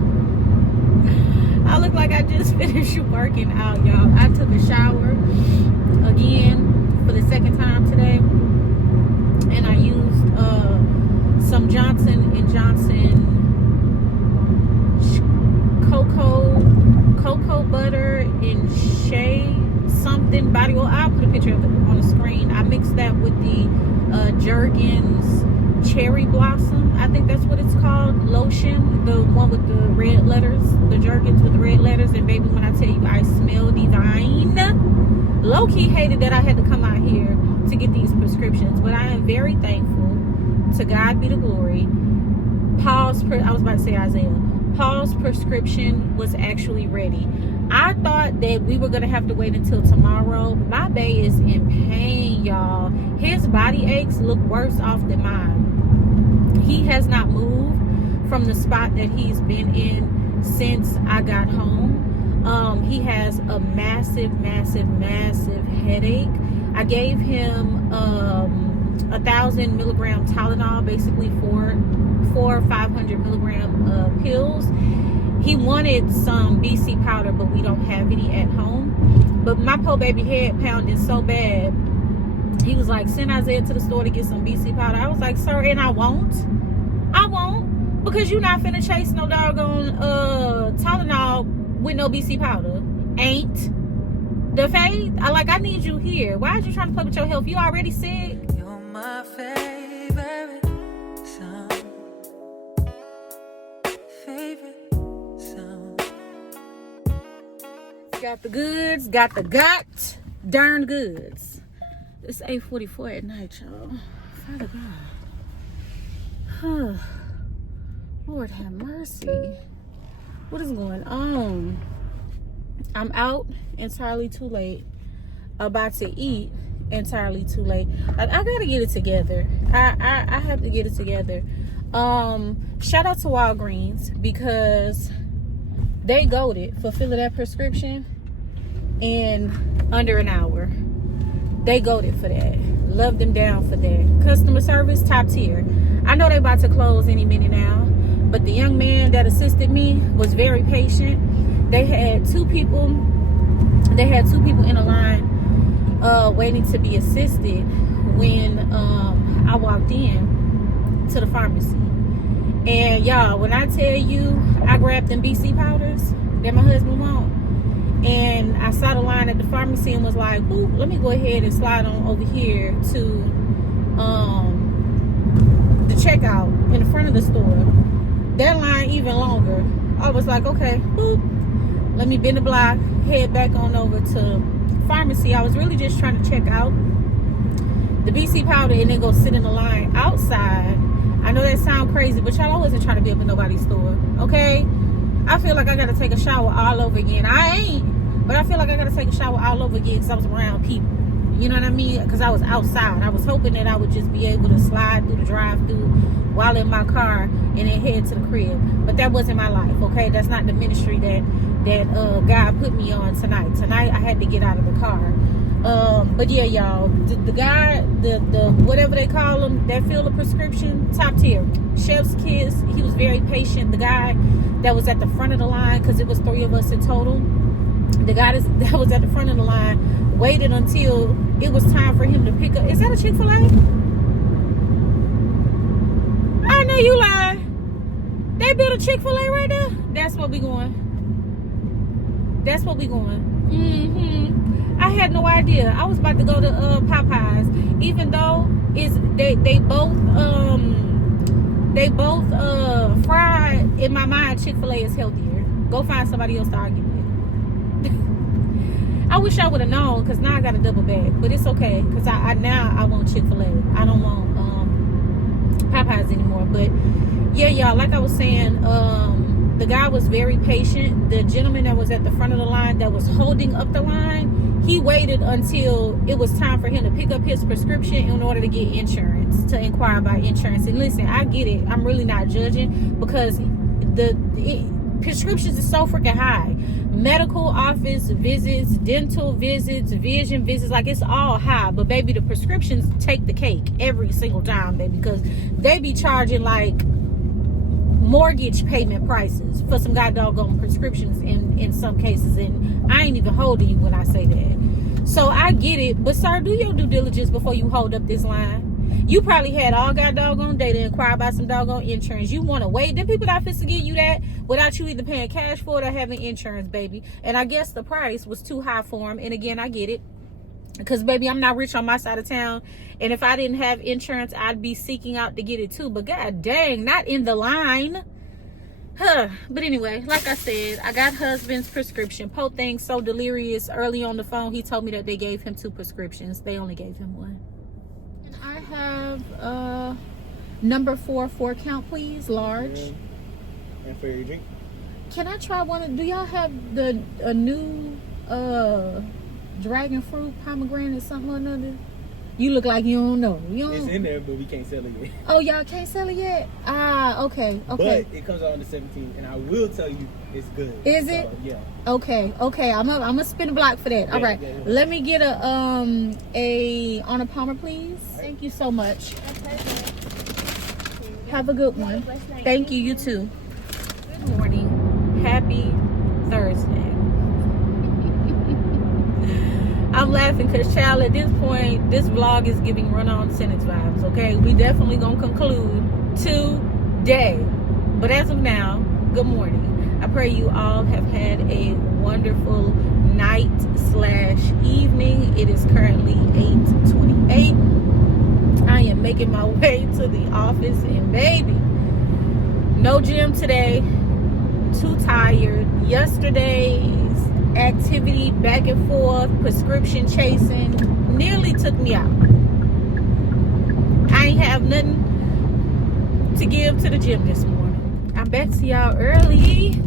look like I just finished working out, y'all? I took a shower again for the second time today, and I used some Johnson & Johnson cocoa butter and shea something body oil. I'll put a picture of it on the screen. I mixed that with the Jergens cherry blossom, I think that's what it's called, lotion, the one with the red letters, the Jergens with the red letters. And baby, when I tell you I smell divine, low-key hated that I had to come out here to get these prescriptions, but I am very thankful. To God be the glory. I was about to say Isaiah. Paul's prescription was actually ready. I thought that we were going to have to wait until tomorrow. My bae is in pain, y'all. His body aches look worse off than mine. He has not moved from the spot that he's been in since I got home. He has a massive headache. I gave him 1,000 milligram Tylenol, basically four 500 milligram pills. He wanted some BC powder, but we don't have any at home. But my poor baby head pounded so bad. He was like, send Isaiah to the store to get some BC powder. I was like, sir, and I won't, because you're not finna chase no doggone Tylenol with no BC powder. Ain't the faith? I need you here. Why are you trying to play with your health? You already sick. You're my favorite song. Got the goods, darn goods. It's 8:44 at night, y'all. Father God. Lord have mercy. What is going on? I'm out entirely too late. About to eat entirely too late. I gotta get it together. I have to get it together. Shout out to Walgreens, because They goaded fulfilling that prescription in under an hour. They goaded for that. Loved them down for that. Customer service, top tier. I know they about to close any minute now, but the young man that assisted me was very patient. They had two people in a line waiting to be assisted when I walked in to the pharmacy. And y'all, when I tell you I grabbed them BC powders that my husband wants, and I saw the line at the pharmacy and was like, boop, let me go ahead and slide on over here to the checkout in the front of the store. That line even longer. I was like, okay, boop, let me bend the block, head back on over to pharmacy. I was really just trying to check out the BC powder and then go sit in the line outside. I know that sounds crazy, but y'all, I wasn't trying to be up in nobody's store, okay? I feel like I gotta take a shower all over again. I ain't, but I feel like I gotta take a shower all over again because I was around people. You know what I mean? Because I was outside. I was hoping that I would just be able to slide through the drive-thru while in my car and then head to the crib. But that wasn't my life, okay? That's not the ministry that God put me on tonight. Tonight, I had to get out of the car. But yeah, y'all, the guy, the whatever they call him, that filled a prescription, top tier. Chef's kiss. He was very patient. The guy that was at the front of the line, because it was 3 of us in total, the guy that was at the front of the line waited until it was time for him to pick up. Is that a Chick-fil-A? I know you lying. They built a Chick-fil-A right there. That's where we going. That's what we going. I had no idea. I was about to go to Popeyes, even though they both fried. In my mind, Chick-fil-A is healthier. Go find somebody else to argue with. I wish I would have known, because now I got a double bag, but it's okay, because I want Chick-fil-A. I don't want Popeyes anymore. But yeah, y'all, like I was saying, the guy was very patient. The gentleman that was at the front of the line that was holding up the line, he waited until it was time for him to pick up his prescription in order to get insurance, to inquire about insurance. And listen, I get it. I'm really not judging, because prescriptions is so freaking high. Medical office visits, dental visits, vision visits, like it's all high. But baby, the prescriptions take the cake every single time, baby, because they be charging like mortgage payment prices for some goddamn prescriptions in some cases. And I ain't even holding you when I say that. So I get it, but sir, do your due diligence before you hold up this line. You probably had all goddamn day to inquire about some doggone insurance. You want to wait. Them people not fit to give you that without you either paying cash for it or having insurance, baby. And I guess the price was too high for him. And again, I get it, because baby, I'm not rich on my side of town, and if I didn't have insurance, I'd be seeking out to get it too. But god dang, not in the line. But anyway, like I said, I got husband's prescription. Po thing's so delirious. Early on the phone, he told me that they gave him 2 prescriptions. They only gave him 1. And I have number 4 count, please, large. And for your drink? Can I try one? Do y'all have a new dragon fruit pomegranate something or another? You look like you don't know. It's in there, but we can't sell it yet. Oh, y'all can't sell it yet? Ah, okay. But it comes out on the 17th, and I will tell you it's good. Is it? Yeah. Okay. I'm gonna spin a block for that. All right. Yeah. Let me get a on a Palmer, please. Thank you so much. Have a good one. Thank you. You too. Good morning. Happy Thursday. I'm laughing because, child, at this point, this vlog is giving run-on sentence vibes, okay? We definitely gonna conclude today. But as of now, good morning. I pray you all have had a wonderful night/evening. It is currently 8:28. I am making my way to the office, and baby, no gym today. Too tired. Yesterday's activity, back and forth, prescription chasing, nearly took me out. I ain't have nothing to give to the gym this morning. I'm back to y'all early.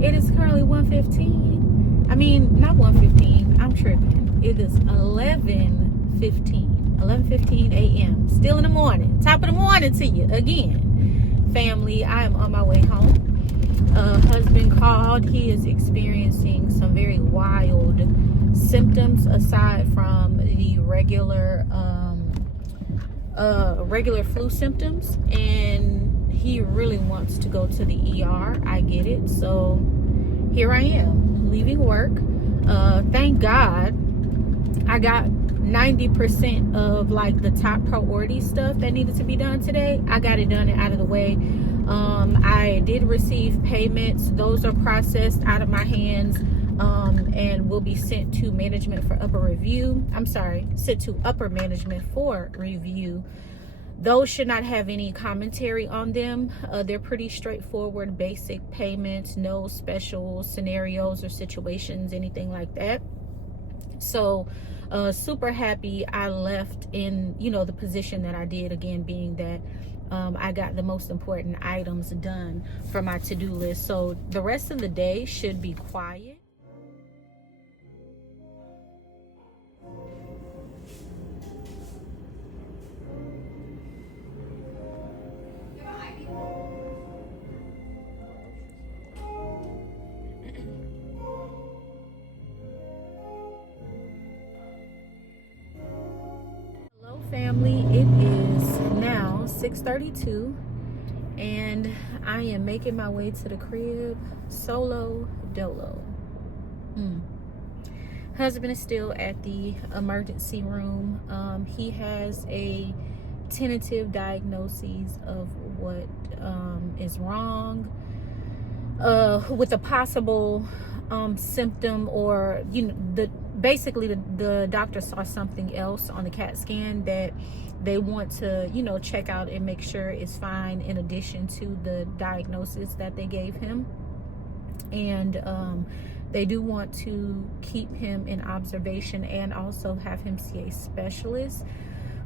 It is currently 1:15. I mean, not 1:15. I'm tripping. It is 11:15 a.m. Still in the morning. Top of the morning to you again. Family, I am on my way home. Husband called. He is experiencing some very wild symptoms aside from the regular flu symptoms, and he really wants to go to the ER. I get it. So here I am leaving work. Thank God I got 90% of like the top priority stuff that needed to be done today. I got it done and out of the way. I did receive payments. Those are processed out of my hands, and will be sent to management for upper review. Sent to upper management for review. Those should not have any commentary on them. They're pretty straightforward, basic payments, no special scenarios or situations, anything like that. So super happy I left in, the position that I did, again, being that I got the most important items done for my to-do list. So the rest of the day should be quiet. Family, it is now 6:32 and I am making my way to the crib solo dolo. Husband is still at the emergency room. He has a tentative diagnosis of what is wrong with a possible symptom, or basically the doctor saw something else on the CAT scan that they want to check out and make sure is fine, in addition to the diagnosis that they gave him. And they do want to keep him in observation and also have him see a specialist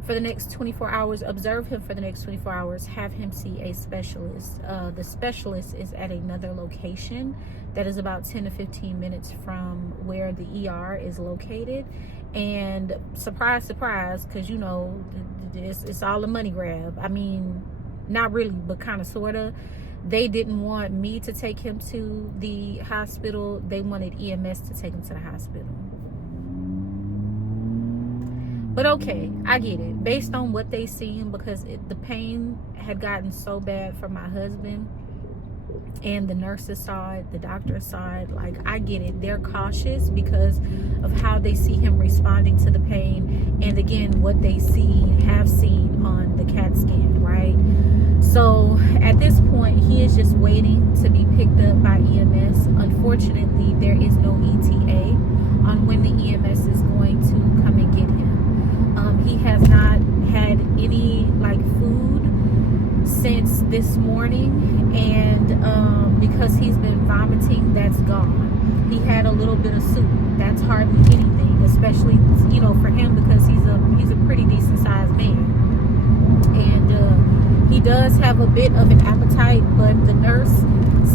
for the next 24 hours, observe him for the next 24 hours, have him see a specialist. The specialist is at another location that is about 10 to 15 minutes from where the ER is located. And surprise, surprise, because it's all a money grab. I mean, not really, but kind of, sort of. They didn't want me to take him to the hospital. They wanted EMS to take him to the hospital. But okay, I get it. Based on what they seen, because the pain had gotten so bad for my husband, and the nurses saw it, the doctors saw it. Like, I get it. They're cautious because of how they see him responding to the pain, and again, what they have seen on the CAT scan, right? So at this point, he is just waiting to be picked up by EMS. Unfortunately, there is no ETA on when the EMS is going to come and get him. He has not had any food since this morning, and because he's been vomiting, that's gone. He had a little bit of soup. That's hardly anything, especially for him, because he's a pretty decent sized man, and he does have a bit of an appetite, but the nurse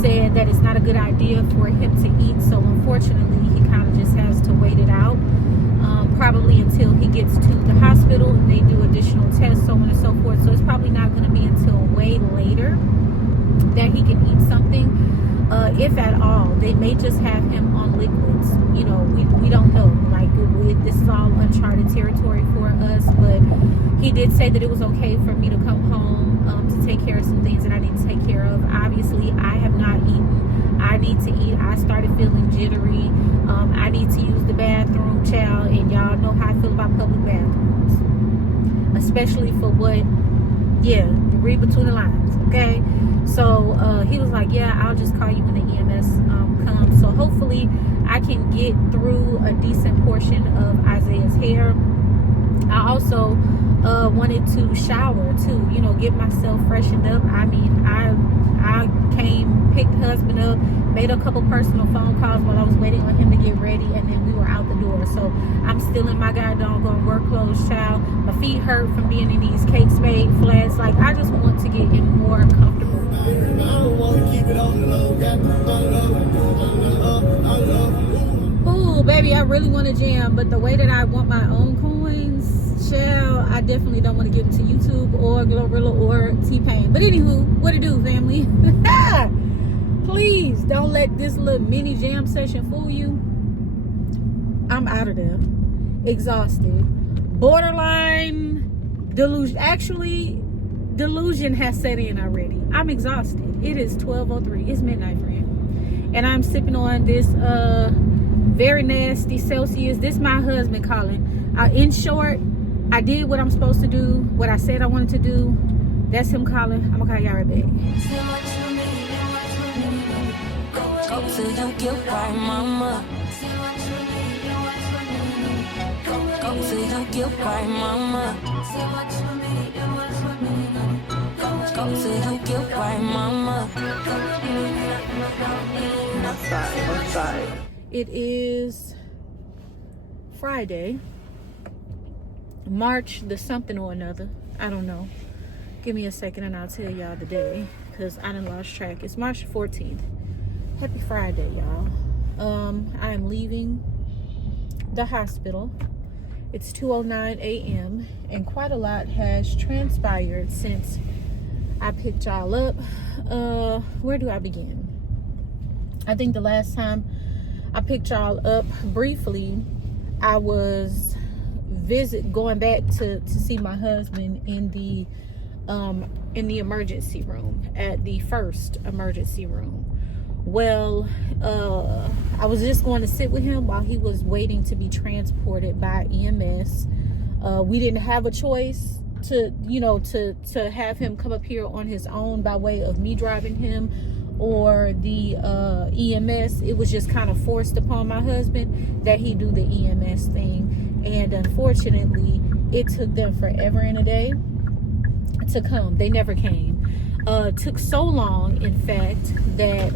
said that it's not a good idea for him to eat. So unfortunately, he kind of just has to wait it out. Probably until he gets to the hospital and they do additional tests, so on and so forth. So it's probably not going to be until way later that he can eat something, if at all. They may just have him on liquids. We don't know. This is all uncharted territory for us, but he did say that it was okay for me to come home to take care of some things that I need to take care of. Obviously, I have not eaten. I need to eat. I started feeling jittery. I need to use the bathroom, child, and y'all know how I feel about public bathrooms, especially for read between the lines, okay? So he was like, yeah, I'll just call you when the EMS comes. So hopefully I can get through a decent portion of Isaiah's hair. I also wanted to shower too, get myself freshened up. I mean, I came, picked husband up, made a couple personal phone calls while I was waiting on him to get ready, and then we were out the door. So I'm still in my goddamn work clothes, child. My feet hurt from being in these Kate Spade flats. I just want to get in more comfortable. Ooh, baby, I really want to jam, but the way that I want my own coins, child, I definitely don't want to give them to YouTube or Glorilla or T-Pain. But anywho, what it do, family? Please don't let this little mini jam session fool you. I'm out of there. Exhausted. Borderline delusion. Actually, delusion has set in already. I'm exhausted. It is 12:03. It's midnight, friend. And I'm sipping on this very nasty Celsius. This my husband calling. In short, I did what I'm supposed to do. What I said I wanted to do. That's him calling. I'm gonna call y'all right back. Go till you get right, mama. Go till you get right, mama. Go till you get right, mama. What side? It is Friday, March the something or another. I don't know. Give me a second and I'll tell y'all the day, because I done lost track. It's March 14th. Happy Friday, y'all. I am leaving the hospital. It's 2:09 a.m. and quite a lot has transpired since I picked y'all up. Where do I begin? I think the last time I picked y'all up briefly, I was going back to see my husband in the emergency room, at the first emergency room. Well, I was just going to sit with him while he was waiting to be transported by EMS. We didn't have a choice to have him come up here on his own by way of me driving him or the EMS. It was just kind of forced upon my husband that he do the EMS thing. And unfortunately, it took them forever and a day to come. They never came. Took so long, in fact, that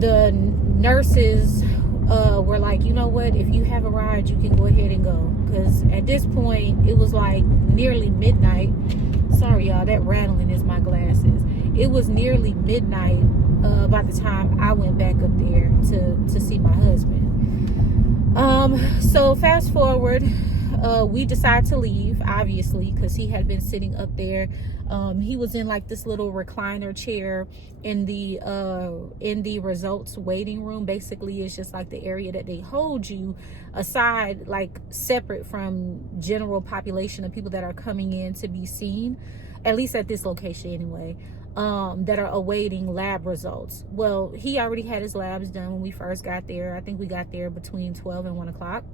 the nurses were like, you know what, if you have a ride, you can go ahead and go. Because at this point, it was like nearly midnight. Sorry, y'all, that rattling is my glasses. It was nearly midnight by the time I went back up there to see my husband. So fast forward, we decided to leave, obviously, because he had been sitting up there. He was in like this little recliner chair in the results waiting room. Basically, it's just like the area that they hold you aside, like separate from general population of people that are coming in to be seen, at least at this location anyway, that are awaiting lab results. Well, he already had his labs done when we first got there. I think we got there between 12 and 1 o'clock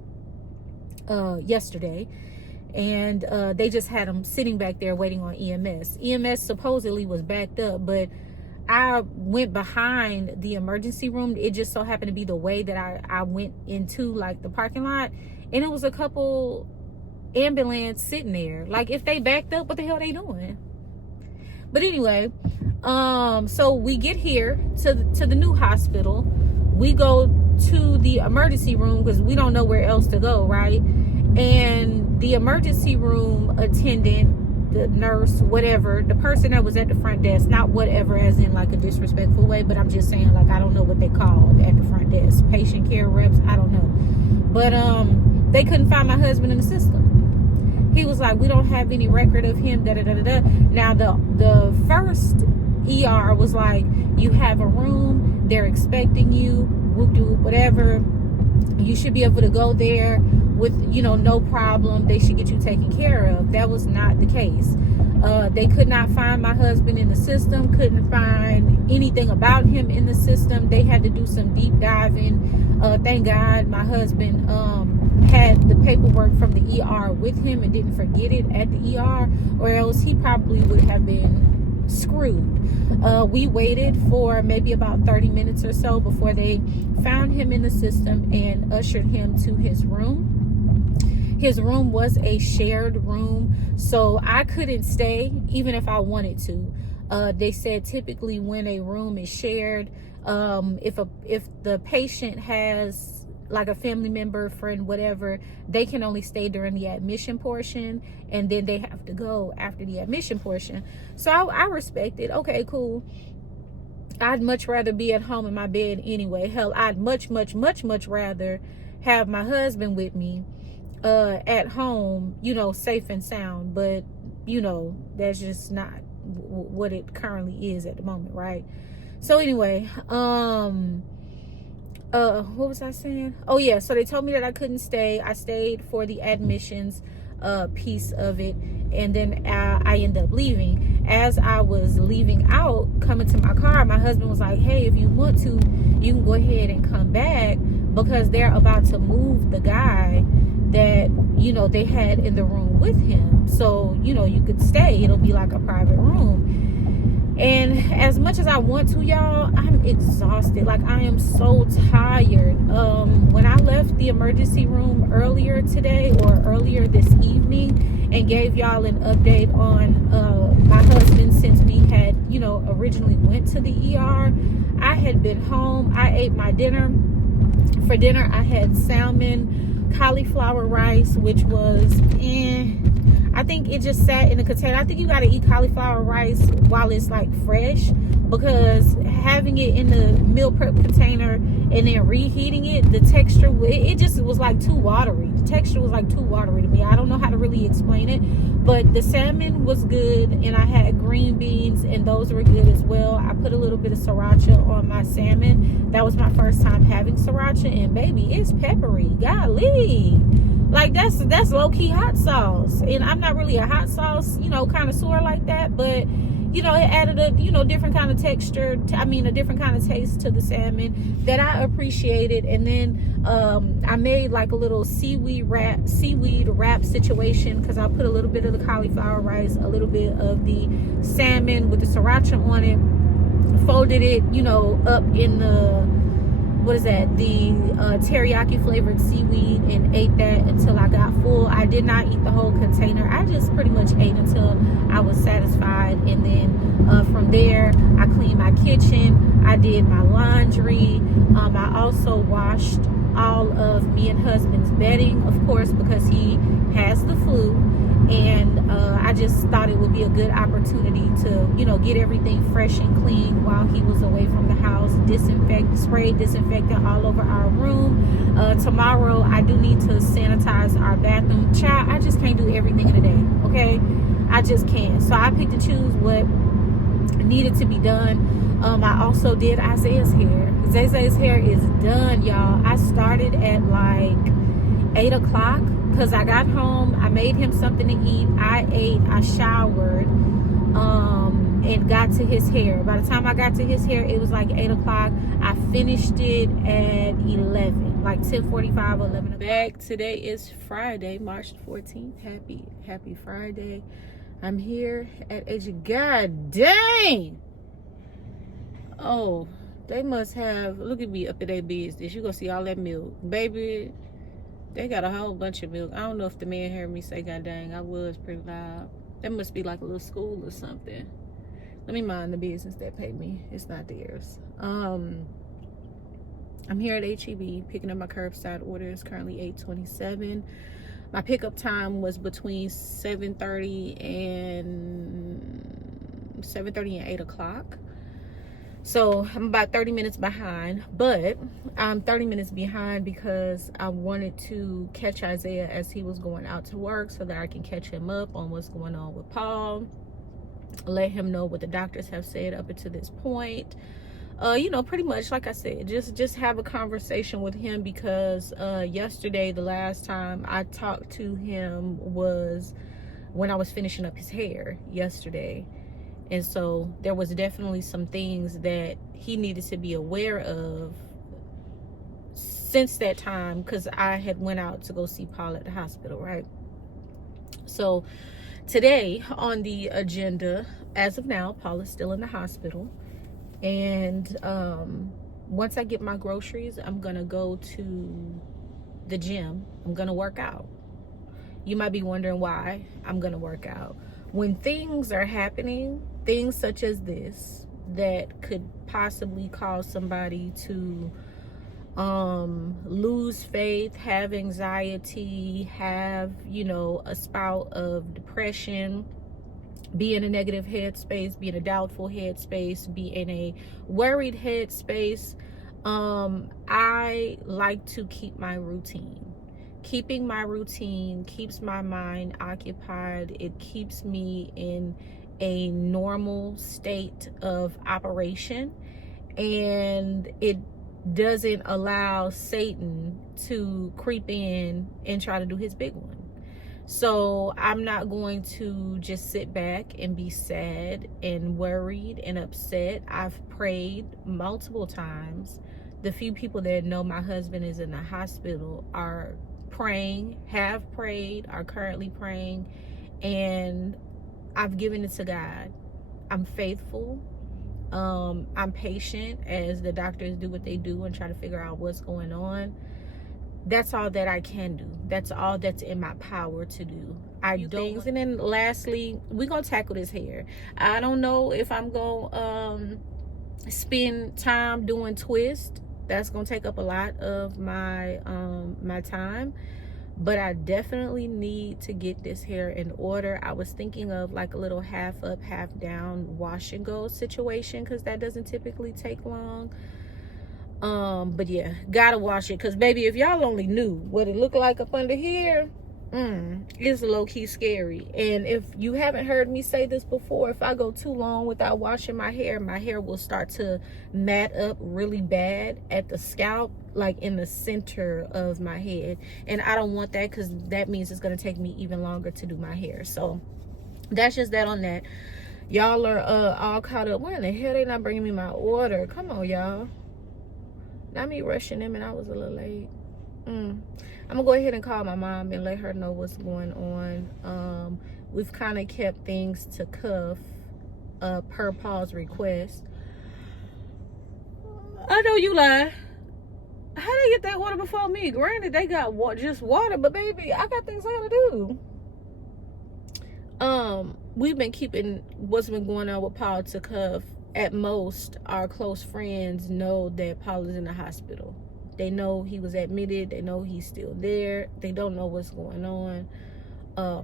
yesterday. And they just had him sitting back there waiting on EMS. EMS supposedly was backed up, but I went behind the emergency room. It just so happened to be the way that I went into like the parking lot, and it was a couple ambulance sitting there. Like, if they backed up, what the hell they doing? But anyway, so we get here to the new hospital. We go to the emergency room because we don't know where else to go, right? And the emergency room attendant, the nurse, whatever, the person that was at the front desk, not whatever as in like a disrespectful way, but I'm just saying, like, I don't know what they called at the front desk, patient care reps, I don't know. But they couldn't find my husband in the system. He was like, we don't have any record of him, da-da-da-da-da. Now the first ER was like, you have a room, they're expecting you, whoop-de-whoop, whatever. You should be able to go there with, no problem. They should get you taken care of. That was not the case. They could not find my husband in the system, couldn't find anything about him in the system. They had to do some deep diving. Thank God my husband had the paperwork from the ER with him and didn't forget it at the ER, or else he probably would have been screwed. We waited for maybe about 30 minutes or so before they found him in the system and ushered him to his room. His room was a shared room, so I couldn't stay even if I wanted to. They said typically when a room is shared, if the patient has like a family member, friend, whatever, they can only stay during the admission portion, and then they have to go after the admission portion. So I respect it. Okay, cool. I'd much rather be at home in my bed anyway. Hell, I'd much rather have my husband with me at home, safe and sound. But that's just not what it currently is at the moment, right? So anyway, what was I saying? Oh yeah, so they told me that I couldn't stay. I stayed for the admissions piece of it, and then I ended up leaving. As I was leaving out, coming to my car, my husband was like, hey, if you want to, you can go ahead and come back, because they're about to move the guy that, you know, they had in the room with him. So, you know, you could stay. It'll be like a private room. And as much as I want to, y'all, I'm exhausted. Like, I am so tired. When I left the emergency room earlier today, or earlier this evening, and gave y'all an update on my husband, since we had, you know, originally went to the ER, I had been home. I ate my dinner. For dinner, I had salmon, cauliflower rice, which was I think it just sat in a container. I think you got to eat cauliflower rice while it's like fresh, because having it in the meal prep container and then reheating it, the texture, it just was like too watery. The texture was like too watery to me. I don't know how to really explain it, but the salmon was good, and I had green beans, and those were good as well. I put a little bit of sriracha on my salmon. That was my first time having sriracha, and baby, it's peppery. Golly. Like, that's low-key hot sauce. And I'm not really a hot sauce, you know, connoisseur like that, but, you know, it added a, you know, different kind of texture, a different kind of taste to the salmon that I appreciated. And then I made like a little seaweed wrap situation, because I put a little bit of the cauliflower rice, a little bit of the salmon with the sriracha on it, folded it, you know, up in the, what is that, the teriyaki flavored seaweed, and ate that until I got full. I did not eat the whole container. I just pretty much ate until I was satisfied. And then from there, I cleaned my kitchen. I did my laundry. I also washed all of me and husband's bedding, of course, because he has the flu. And I just thought it would be a good opportunity to, you know, get everything fresh and clean while he was away from the house. Spray disinfectant all over our room. Tomorrow, I do need to sanitize our bathroom. Child, I just can't do everything in a day, okay? I just can't. So I picked and choose what needed to be done. I also did Isaiah's hair. Zay's hair is done, y'all. I started at like 8 o'clock. Because I got home, I made him something to eat, I ate, I showered, and got to his hair. By the time I got to his hair, it was like 8 o'clock. I finished it at 11, like 10:45, 11 o'clock. Back, today is Friday, March 14th. Happy Friday. I'm here at God dang! Oh, they must have, look at me up at their business. You gonna see all that milk. Baby, they got a whole bunch of milk. I don't know if the man heard me say God dang. I was pretty loud. That must be like a little school or something. Let me mind the business that paid me. It's not theirs. I'm here at HEB picking up my curbside order. It's currently 8:27. My pickup time was between 7:30 and 8 o'clock. So I'm about 30 minutes behind, but I'm 30 minutes behind because I wanted to catch Isaiah as he was going out to work, so that I can catch him up on what's going on with Paul, let him know what the doctors have said up until this point. You know, pretty much like I said, just have a conversation with him, because yesterday, the last time I talked to him was when I was finishing up his hair yesterday. And so there was definitely some things that he needed to be aware of since that time, because I had went out to go see Paul at the hospital, right? So today on the agenda, as of now, Paul is still in the hospital. And once I get my groceries, I'm going to go to the gym. I'm going to work out. You might be wondering why I'm going to work out. When things are happening, things such as this, that could possibly cause somebody to lose faith, have anxiety, have, you know, a spout of depression, be in a negative headspace, be in a doubtful headspace, be in a worried headspace, I like to keep my routine. Keeping my routine keeps my mind occupied. It keeps me in a normal state of operation. and it doesn't allow Satan to creep in and try to do his big one. So I'm not going to just sit back and be sad and worried and upset. I've prayed multiple times. The few people that know my husband is in the hospital are praying, have prayed, are currently praying, and I've given it to God. I'm faithful. I'm patient as the doctors do what they do and try to figure out what's going on. That's all that I can do. That's all that's in my power to do. I do. And then lastly, we're going to tackle this hair. I don't know if I'm going to spend time doing twist. That's going to take up a lot of my my time. But I definitely need to get this hair in order. I was thinking of like a little half up, half down wash and go situation, because that doesn't typically take long. But yeah, gotta wash it, because baby, if y'all only knew what it looked like up under here, it's low-key scary. And if you haven't heard me say this before, if I go too long without washing my hair will start to mat up really bad at the scalp, like in the center of my head, and I don't want that, because that means it's going to take me even longer to do my hair. So that's just that on that. Y'all are all caught up. Why in the hell they not bringing me my order? Come on, y'all. Not me rushing them, and I was a little late. I'm gonna go ahead and call my mom and let her know what's going on. We've kind of kept things to cuff per Paul's request. I know you lie. How they get that water before me? Granted, they got just water, but baby, I got things I gotta do. We've been keeping what's been going on with Paul to cuff. At most, our close friends know that Paul is in the hospital. They know he was admitted. They know he's still there. They don't know what's going on.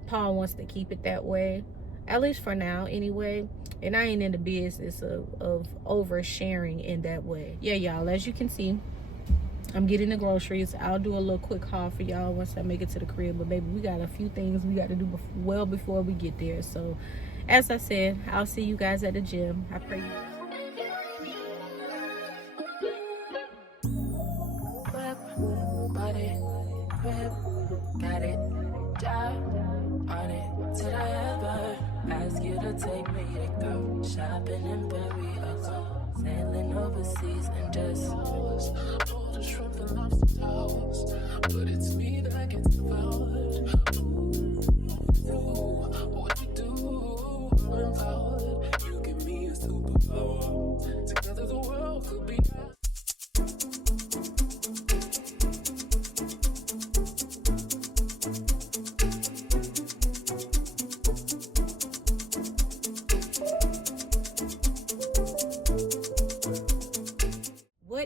Paul wants to keep it that way, at least for now anyway. And I ain't in the business of oversharing in that way. Yeah, y'all, as you can see, I'm getting the groceries. I'll do a little quick haul for y'all once I make it to the crib. But baby, we got a few things we got to do well before we get there. So as I said, I'll see you guys at the gym. I pray you. Got it, job on it. Did I ever ask you to take me to go shopping in Paris, sailing overseas and just all the shrimp and lobster towers? But it's me that gets devoured. What you do, I'm empowered. You give me a superpower. Together the world could be.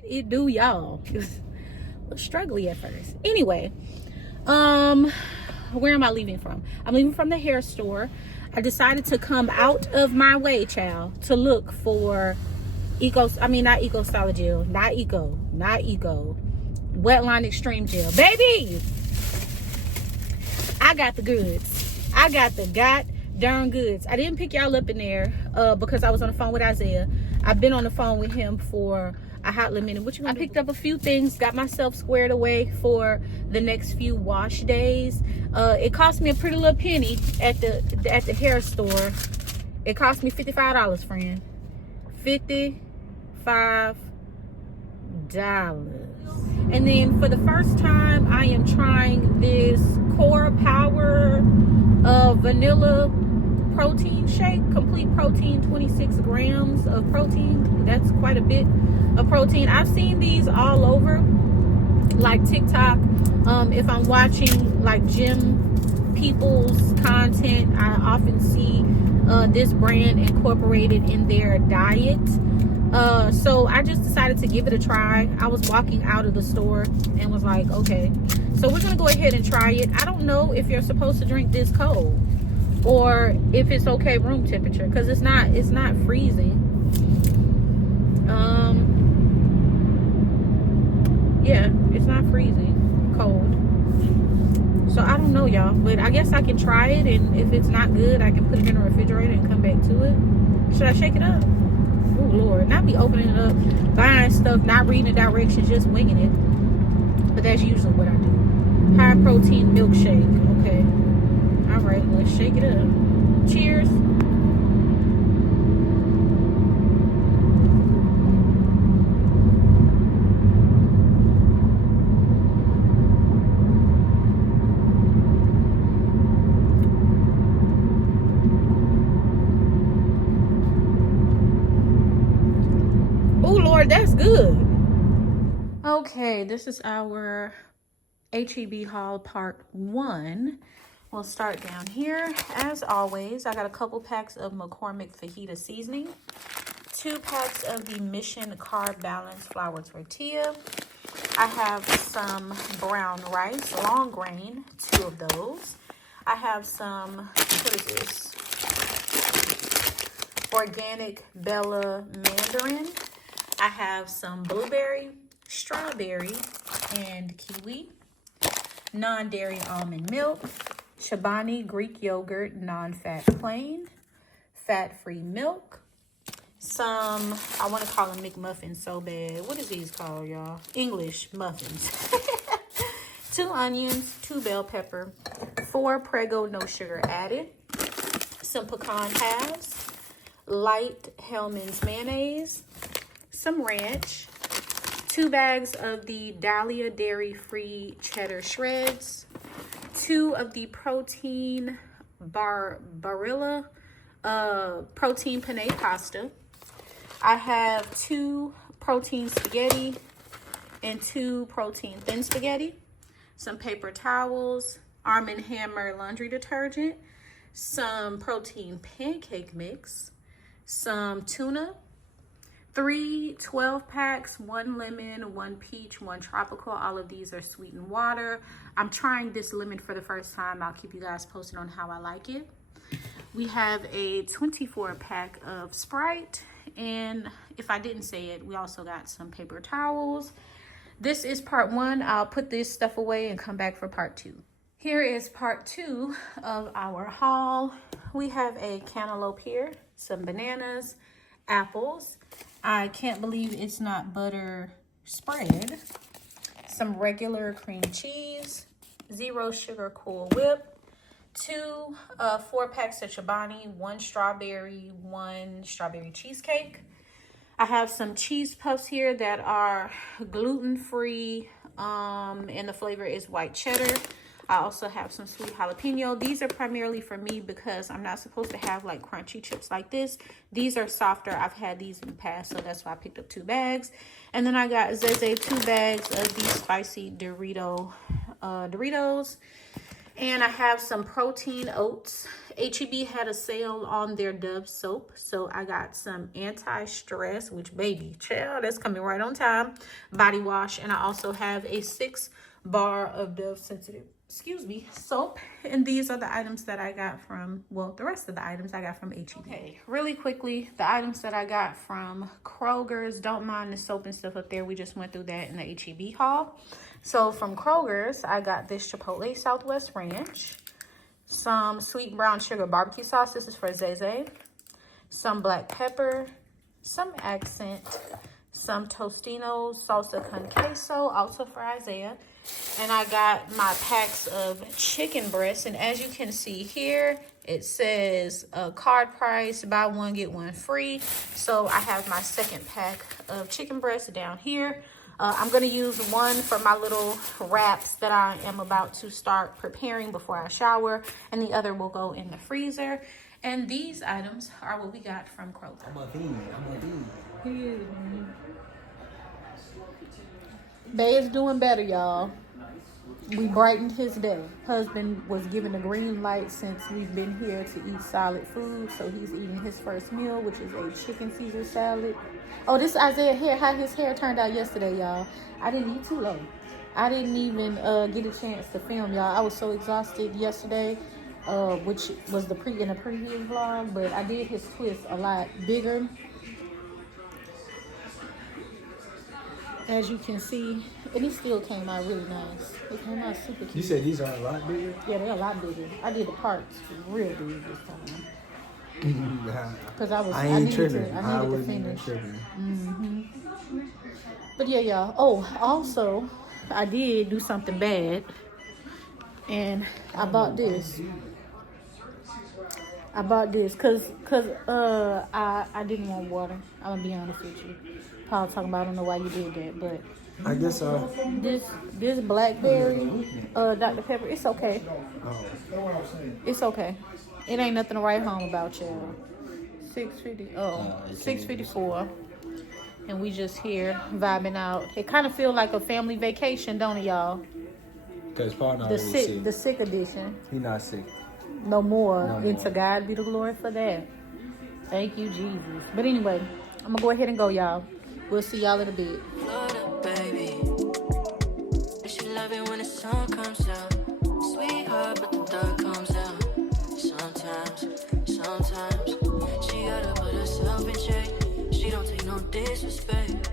It do, y'all. It was a little struggly at first. Anyway, where am I leaving from? I'm leaving from the hair store. I decided to come out of my way, child, to look for not eco solid gel, not eco, wetline extreme gel. Baby, I got the goods. I got the darn goods. I didn't pick y'all up in there because I was on the phone with Isaiah. I've been on the phone with him for a hot little minute. I picked up a few things, got myself squared away for the next few wash days. It cost me a pretty little penny at the hair store. It cost me $55, friend. $55. And then for the first time, I am trying this Core Power vanilla protein shake, complete protein, 26 grams of protein. That's quite a bit of protein. I've seen these all over, like TikTok. If I'm watching like gym people's content, I often see this brand incorporated in their diet. So I just decided to give it a try. I was walking out of the store and was like, okay, so we're gonna go ahead and try it. I don't know if you're supposed to drink this cold or if it's okay room temperature, because it's not freezing. Yeah, it's not freezing cold. So I don't know, y'all, but I guess I can try it, and if it's not good, I can put it in the refrigerator and come back to it. Should I shake it up? Oh Lord, not be opening it up, buying stuff, not reading the directions, just winging it. But that's usually what I do. High protein milkshake. Okay. All right, let's shake it up. Cheers. Oh Lord, that's good. Okay, this is our HEB haul part 1. We'll start down here. As always, I got a couple packs of McCormick fajita seasoning, 2 packs of the Mission Carb Balance flour tortilla. I have some brown rice, long grain, 2 of those. I have some, what is this? Organic Bella Mandarin. I have some blueberry, strawberry, and kiwi. Non-dairy almond milk. Chobani Greek yogurt, non-fat plain. Fat-free milk. Some, I want to call them McMuffins so bad. What is these called, y'all? English muffins. 2 onions, 2 bell pepper, 4 Prego no sugar added. Some pecan halves. Light Hellman's mayonnaise. Some ranch. 2 bags of the Dahlia dairy-free cheddar shreds. 2 of the protein Barilla protein penne pasta. I have 2 protein spaghetti and 2 protein thin spaghetti. Some paper towels, Arm & Hammer laundry detergent, some protein pancake mix, some tuna, 3 12 packs, 1 lemon, 1 peach, 1 tropical. All of these are sweetened water. I'm trying this lemon for the first time. I'll keep you guys posted on how I like it. We have a 24 pack of Sprite, and if I didn't say it, we also got some paper towels. This is part 1. I'll put this stuff away and come back for part 2. Here is part 2 of our haul. We have a cantaloupe here, some bananas, apples. I can't believe it's not butter spread. Some regular cream cheese, 0 sugar Cool Whip, 2 4 packs of Chobani, 1 strawberry cheesecake. I have some cheese puffs here that are gluten-free, and the flavor is white cheddar. I also have some sweet jalapeno. These are primarily for me because I'm not supposed to have like crunchy chips like this. These are softer. I've had these in the past, so that's why I picked up 2 bags. And then I got Zeze 2 bags of these spicy Doritos. And I have some protein oats. HEB had a sale on their Dove soap, so I got some anti-stress, which baby, child, that's coming right on time, body wash. And I also have a 6 bar of Dove sensitive soap. And these are the items that I got from, well, the rest of the items I got from HEB. Okay, really quickly, the items that I got from Kroger's, don't mind the soap and stuff up there. We just went through that in the HEB haul. So from Kroger's, I got this Chipotle Southwest Ranch, some sweet brown sugar barbecue sauce. This is for Zeze. Some black pepper, some accent, some Tostino's salsa con queso, also for Isaiah. And I got my packs of chicken breasts. And as you can see here, it says card price, buy 1, get 1 free. So I have my second pack of chicken breasts down here. I'm going to use 1 for my little wraps that I am about to start preparing before I shower. And the other will go in the freezer. And these items are what we got from Kroger. Bae is doing better, y'all. We brightened his day. Husband was given a green light since we've been here to eat solid food. So he's eating his first meal, which is a chicken Caesar salad. Oh, this Isaiah hair, how his hair turned out yesterday, y'all. I didn't eat too low. I didn't even get a chance to film, y'all. I was so exhausted yesterday, which was in a previous vlog. But I did his twist a lot bigger. As you can see, and it still came out really nice. It came out super cute. You said these are a lot bigger? Yeah, they're a lot bigger. I did the parts real big this time. Because I ain't needed tripping. to, I I needed to wasn't finish. tripping. But yeah, y'all. Oh, also, I did do something bad. And I bought this. Cause I didn't want water. I'm gonna be honest with you. Paul talking about I don't know why you did that, but I guess this blackberry Dr. Pepper, it's okay. It's okay. It ain't nothing to write home about, y'all. 6:54. And we just here vibing out. It kind of feel like a family vacation, don't it, y'all? because Paul not The really sick, sick. the sick edition. He not sick. No more. No And more. to God be the glory for that. Thank you, Jesus. But anyway, I'm gonna go ahead and go, y'all. We'll see y'all in a bit. Florida, baby. And she love it when the sun comes out. Sweetheart, but the dark comes out. Sometimes, she gotta put herself in check. She don't take no disrespect.